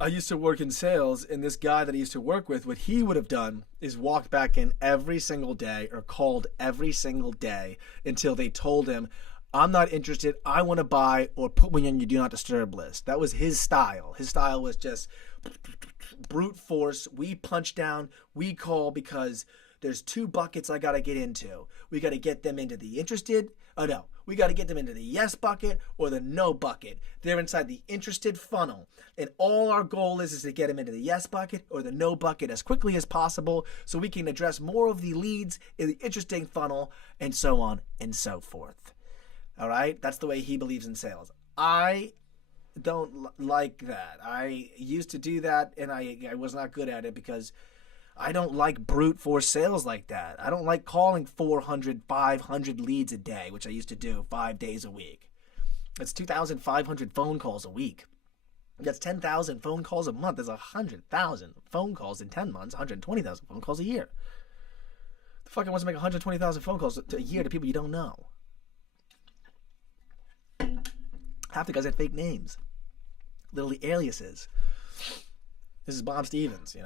I used to work in sales, and this guy that I used to work with, what he would have done is walked back in every single day or called every single day until they told him, I'm not interested, I want to buy, or put me on your do not disturb list. That was his style. His style was just brute force. We punch down, we call, because there's 2 buckets I got to get into. We got to get them into the interested. Oh no, we got to get them into the yes bucket or the no bucket. They're inside the interested funnel. And all our goal is to get them into the yes bucket or the no bucket as quickly as possible so we can address more of the leads in the interesting funnel, and so on and so forth. All right? That's the way he believes in sales. I don't like that. I used to do that, and I was not good at it because I don't like brute force sales like that. I don't like calling 400, 500 leads a day, which I used to do 5 days a week. That's 2,500 phone calls a week. That's 10,000 phone calls a month. That's 100,000 phone calls in 10 months, 120,000 phone calls a year. The fuck, I want to make 120,000 phone calls a year to people you don't know. Half the guys had fake names. Literally aliases. This is Bob Stevens,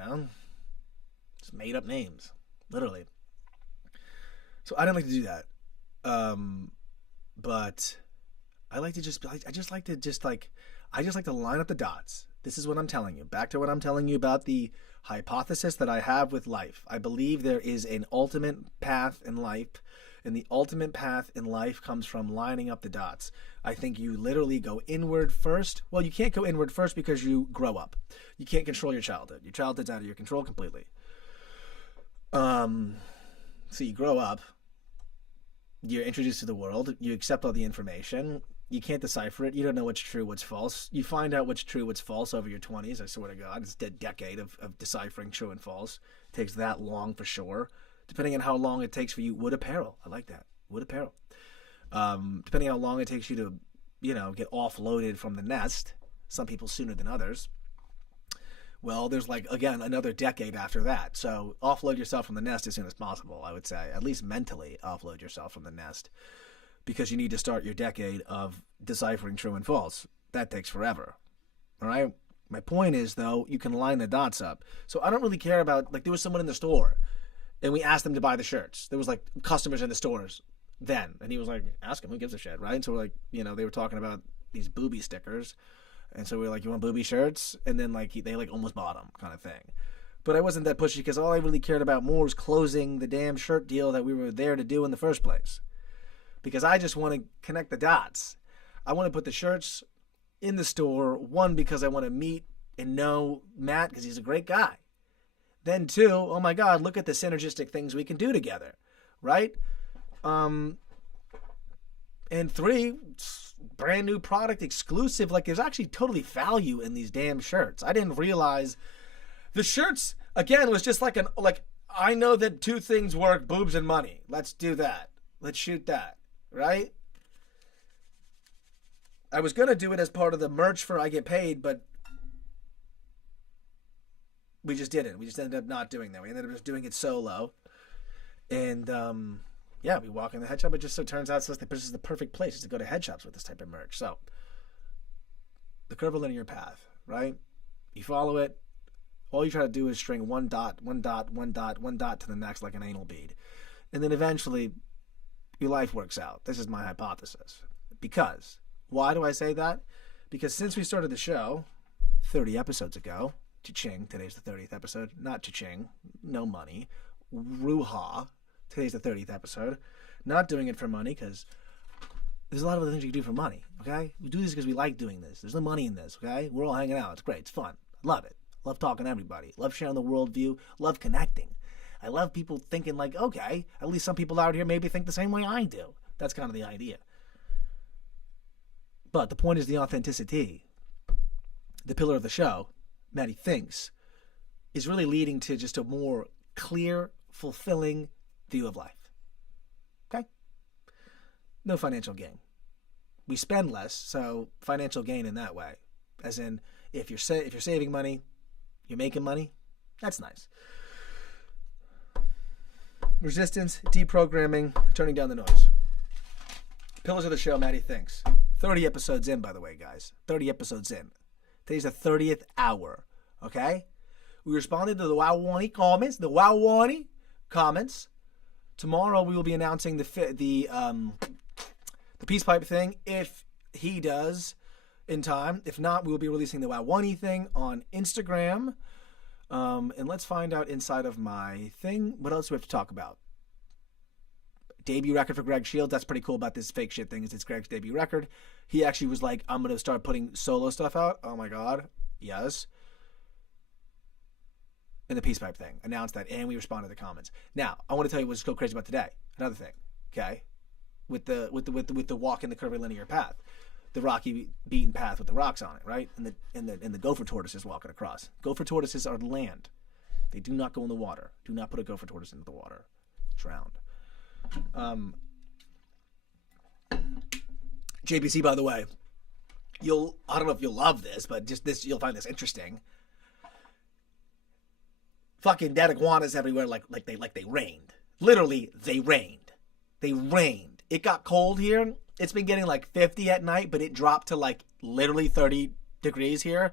Just made up names. Literally. So I don't like to do that. But I like to I just like to line up the dots. This is what I'm telling you. Back to what I'm telling you about the hypothesis that I have with life. I believe there is an ultimate path in life, and the ultimate path in life comes from lining up the dots. I think you literally go inward first. Well, you can't go inward first because you grow up. You can't control your childhood. Your childhood's out of your control completely. So you grow up. You're introduced to the world. You accept all the information. You can't decipher it. You don't know what's true, what's false. You find out what's true, what's false over your 20s. I swear to God, it's a decade of deciphering true and false. It takes that long for sure. Depending on how long it takes for you. Wood apparel. I like that. Wood apparel. Depending on how long it takes you to, get offloaded from the nest. Some people sooner than others. Well, there's like, again, another decade after that. So offload yourself from the nest as soon as possible, I would say. At least mentally offload yourself from the nest. Because you need to start your decade of deciphering true and false. That takes forever. All right? My point is, though, you can line the dots up. So I don't really care about, like, there was someone in the store, and we asked them to buy the shirts. There was, like, customers in the stores then. And he was like, ask him, who gives a shit, right? And so we're like, you know, they were talking about these booby stickers. And so we were like, you want booby shirts? And then, like, they, like, almost bought them kind of thing. But I wasn't that pushy because all I really cared about more was closing the damn shirt deal that we were there to do in the first place. Because I just want to connect the dots. I want to put the shirts in the store, one, because I want to meet and know Matt because he's a great guy. Then two, oh my God, look at the synergistic things we can do together, right? And three, brand new product exclusive. Like, there's actually totally value in these damn shirts. I didn't realize the shirts, again, was just like I know that two things work, boobs and money. Let's do that. Let's shoot that, right? I was going to do it as part of the merch for I Get Paid, but we just didn't. We just ended up not doing that. We ended up just doing it solo. And, yeah, we walk in the head shop. It just so turns out this is the perfect place to go to head shops with this type of merch. So, the curvilinear path, right? You follow it. All you try to do is string one dot to the next like an anal bead. And then eventually, your life works out. This is my hypothesis. Because, why do I say that? Because since we started the show 30 episodes ago, cha-ching, today's the 30th episode. Not cha-ching, no money. Ruha, today's the 30th episode. Not doing it for money because there's a lot of other things you can do for money, okay? We do this because we like doing this. There's no money in this, okay? We're all hanging out. It's great. It's fun. I love it. Love talking to everybody. Love sharing the worldview. Love connecting. I love people thinking like, okay, at least some people out here maybe think the same way I do. That's kind of the idea. But the point is the authenticity. The pillar of the show, MattyTHINKS, is really leading to just a more clear, fulfilling view of life. Okay? No financial gain. We spend less, so financial gain in that way. As in, if you're saving money, you're making money, that's nice. Resistance, deprogramming, turning down the noise. Pillars of the show, MattyTHINKS. 30 episodes in, by the way, guys. 30 episodes in. Today's the 30th hour, okay? We responded to the Wowwani comments. Tomorrow we will be announcing the peace pipe thing if he does in time. If not, we will be releasing the Wowwani thing on Instagram. And let's find out inside of my thing. What else do we have to talk about? Debut record for Greg Shields. That's pretty cool about this fake shit thing is it's Greg's debut record. He actually was like, I'm going to start putting solo stuff out. Oh my God. Yes. And the peace pipe thing. Announced that and we responded to the comments. Now, I want to tell you what's so crazy about today. Another thing. Okay. With the walk in the curvilinear path. The rocky beaten path with the rocks on it, right? And the gopher tortoises walking across. Gopher tortoises are land. They do not go in the water. Do not put a gopher tortoise into the water. Drowned. JBC, by the way, I don't know if you'll love this, but just this, you'll find this interesting. Fucking dead iguanas everywhere, like they rained. Literally, they rained. They rained. It got cold here. It's been getting like 50 at night, but it dropped to like literally 30 degrees here,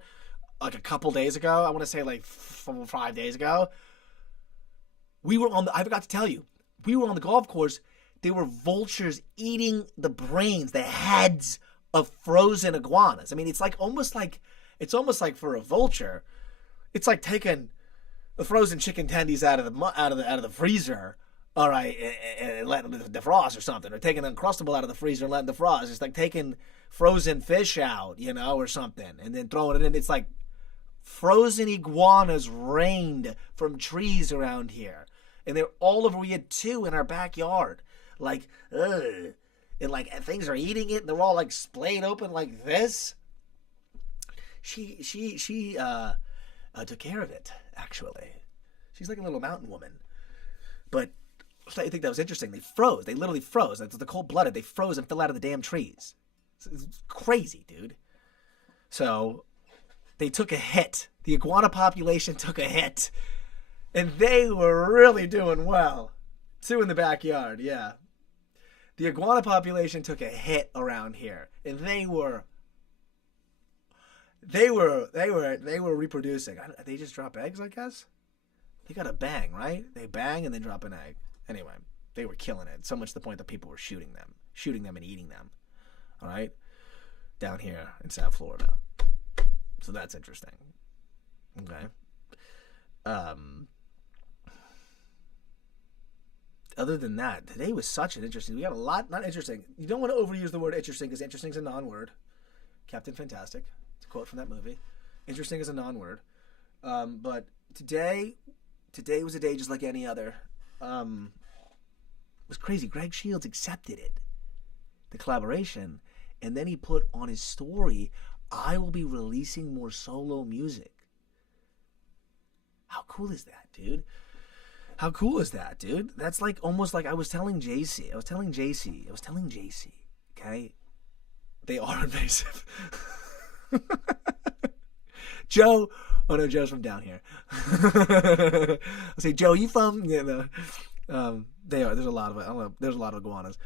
like a couple days ago. I want to say like 5 days ago. I forgot to tell you, we were on the golf course. There were vultures eating the brains, the heads of frozen iguanas. I mean, it's almost like for a vulture, it's like taking the frozen chicken tendies out of the freezer, all right, and letting them defrost or something, or taking the Uncrustable out of the freezer and letting them defrost. It's like taking frozen fish out, or something, and then throwing it in. It's like frozen iguanas rained from trees around here. And they're all over. We had 2 in our backyard. Like, ugh. And things are eating it, and they're all like splayed open like this. She took care of it, actually. She's like a little mountain woman. But I think that was interesting. They froze. They literally froze. The cold-blooded. They froze and fell out of the damn trees. It's crazy, dude. So, they took a hit. The iguana population took a hit. And they were really doing well. 2 in the backyard, yeah. The iguana population took a hit around here. And they were reproducing. They just drop eggs, I guess? They got a bang, right? They bang and then drop an egg. Anyway, they were killing it. So much to the point that people were shooting them and eating them. All right? Down here in South Florida. So that's interesting. Okay. Other than that, today was such an interesting. We got a lot, not interesting. You don't want to overuse the word interesting because interesting is a non-word. Captain Fantastic. It's a quote from that movie. Interesting is a non-word. But today was a day just like any other. It was crazy. Greg Shields accepted it, the collaboration, and then he put on his story, I will be releasing more solo music. How cool is that, dude? How cool is that, dude? That's like almost like I was telling JC, okay? They are invasive. Joe, oh no, Joe's from down here. I'll say, Joe, you from? Yeah, no. They are. There's a lot of it. I don't know. There's a lot of iguanas.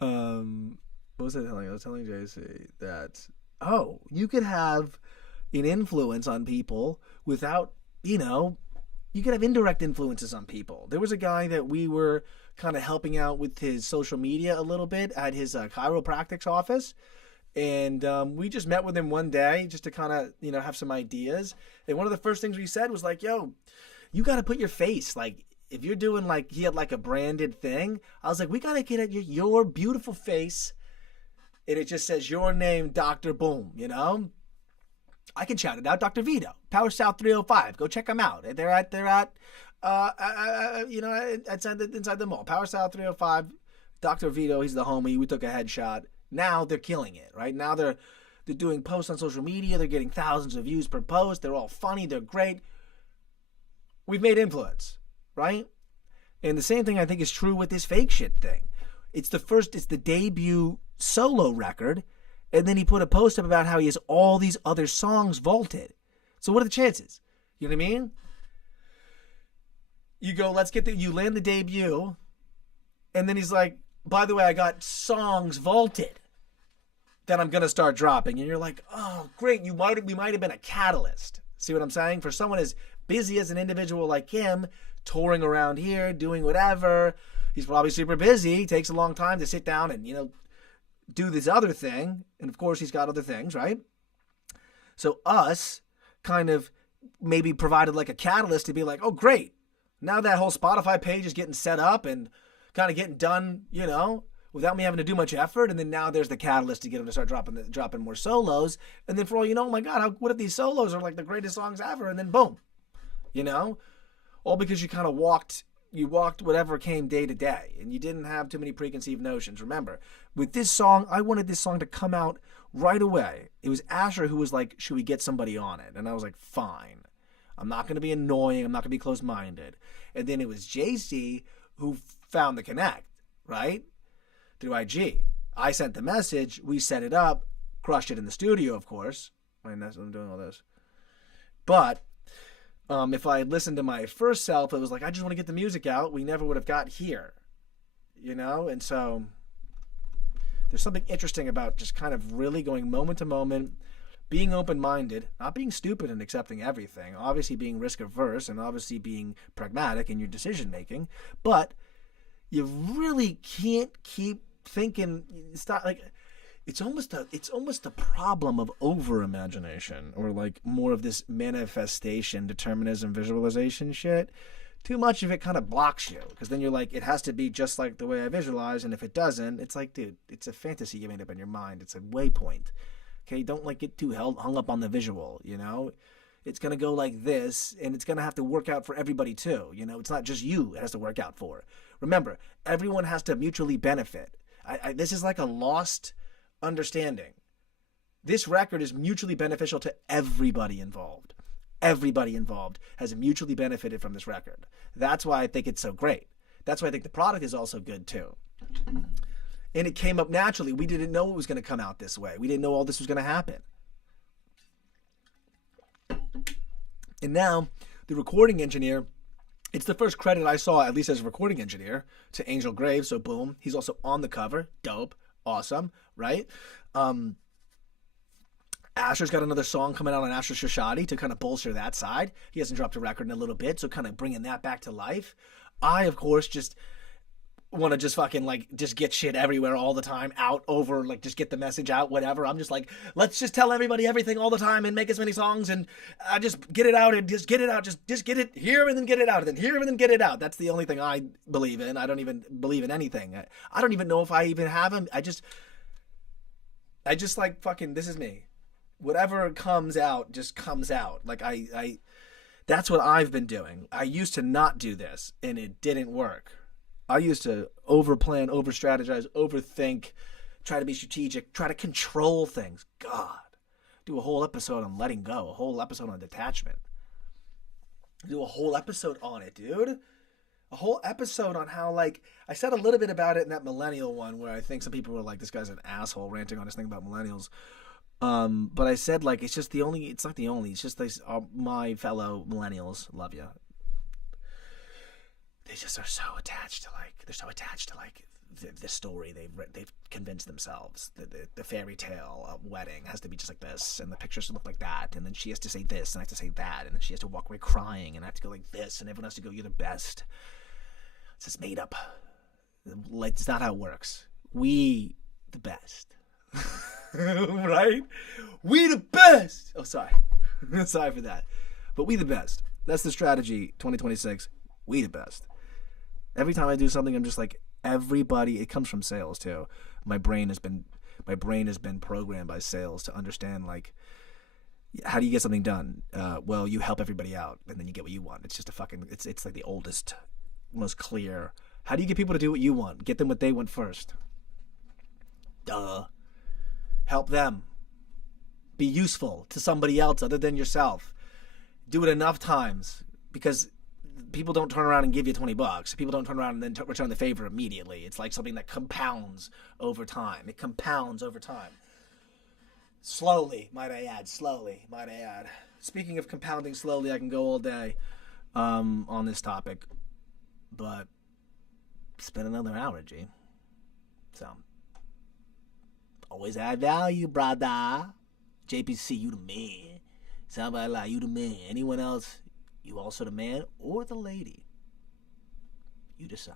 What was I telling? I was telling JC that, you could have an influence on people without, you could have indirect influences on people. There was a guy that we were kind of helping out with his social media a little bit at his chiropractic's office. And we just met with him one day just to kind of, have some ideas. And one of the first things we said was like, yo, you got to put your face. Like, if you're doing like, he had like a branded thing. I was like, we got to get at your beautiful face. And it just says your name, Dr. Boom, I can shout it out, Dr. Vito, Power South 305. Go check them out. They're at inside the mall. Power South 305. Dr. Vito, he's the homie. We took a headshot. Now they're killing it, right? Now they're doing posts on social media. They're getting thousands of views per post. They're all funny. They're great. We've made influence, right? And the same thing I think is true with this fake shit thing. It's the debut solo record. And then he put a post up about how he has all these other songs vaulted. So what are the chances? You know what I mean? You go, you land the debut. And then he's like, by the way, I got songs vaulted that I'm going to start dropping. And you're like, oh, great. We might have been a catalyst. See what I'm saying? For someone as busy as an individual like him, touring around here, doing whatever. He's probably super busy. It takes a long time to sit down and, do this other thing. And of course he's got other things, right? So us kind of maybe provided like a catalyst to be like, oh great, now that whole Spotify page is getting set up and kind of getting done, without me having to do much effort. And then now there's the catalyst to get him to start dropping more solos. And then for all you know, oh my God, what if these solos are like the greatest songs ever? And then boom, all because you kind of walked whatever came day to day, and you didn't have too many preconceived notions. Remember, with this song, I wanted this song to come out right away. It was Asher who was like, should we get somebody on it? And I was like, fine. I'm not going to be annoying. I'm not going to be closed-minded. And then it was JC who found the connect, right? Through IG. I sent the message. We set it up. Crushed it in the studio, of course. I'm doing all this. But if I had listened to my first self, it was like, I just want to get the music out. We never would have got here, And so there's something interesting about just kind of really going moment to moment, being open-minded, not being stupid and accepting everything, obviously being risk-averse and obviously being pragmatic in your decision-making, but you really can't keep thinking, it's almost a problem of over-imagination, or like more of this manifestation, determinism, visualization shit. Too much of it kind of blocks you, because then you're like, it has to be just like the way I visualize, and if it doesn't, it's like, dude, it's a fantasy you made up in your mind. It's a waypoint. Okay, don't like get too hung up on the visual, It's going to go like this, and it's going to have to work out for everybody too, It's not just you it has to work out for. Remember, everyone has to mutually benefit. This is like a lost understanding. This record is mutually beneficial to everybody involved. Everybody involved has mutually benefited from this record. That's why I think it's so great. That's why I think the product is also good too. And it came up naturally. We didn't know it was going to come out this way. We didn't know all this was going to happen. And now the recording engineer, it's the first credit I saw, at least as a recording engineer, to Angel Graves. So boom, he's also on the cover. Dope, awesome, right? Asher's got another song coming out on Asher Shashaty to kind of bolster that side. He hasn't dropped a record in a little bit, so kind of bringing that back to life. I, of course, just want to just fucking like just get shit everywhere all the time, out over, like just get the message out, whatever. I'm just like, let's just tell everybody everything all the time and make as many songs and just get it out and just get it out. Just get it here and then get it out and then here and then get it out. That's the only thing I believe in. I don't even believe in anything. I don't even know if I even have them. I just like fucking, this is me. Whatever comes out just comes out. Like I that's what I've been doing. I used to not do this and it didn't work. I used to overplan, overstrategize, overthink, try to be strategic, try to control things. God. Do a whole episode on letting go, a whole episode on detachment. Do a whole episode on it, dude. A whole episode on how, like, I said a little bit about it in that millennial one where I think some people were like, this guy's an asshole ranting on this thing about millennials. But I said, like, it's just the only, it's not the only, it's just these, my fellow millennials, love you. They just are so attached to, like, they're so attached to, like, the story they've convinced themselves. The fairy tale wedding has to be just like this, and the pictures look like that, and then she has to say this, and I have to say that, and then she has to walk away crying, and I have to go like this, and everyone has to go, you're the best. It's just made up. Like, it's not how it works. We the best. Right? We the best! Oh, sorry. Sorry for that. But we the best. That's the strategy, 2026. We the best. Every time I do something, I'm just like, everybody, it comes from sales too. My brain has been programmed by sales to understand, like, how do you get something done? Well, you help everybody out and then you get what you want. It's just a fucking, it's like the oldest, most clear. How do you get people to do what you want? Get them what they want first. Duh. Help them. Be useful to somebody else other than yourself. Do it enough times, because people don't turn around and give you $20. People don't turn around and then return the favor immediately. It's like something that compounds over time. It compounds over time. Slowly, might I add. Slowly, might I add. Speaking of compounding slowly, I can go all day on this topic. But it's been another hour, G. So, always add value, brother. JPC, you the man. Somebody like you the man. Anyone else, you also the man or the lady. You decide.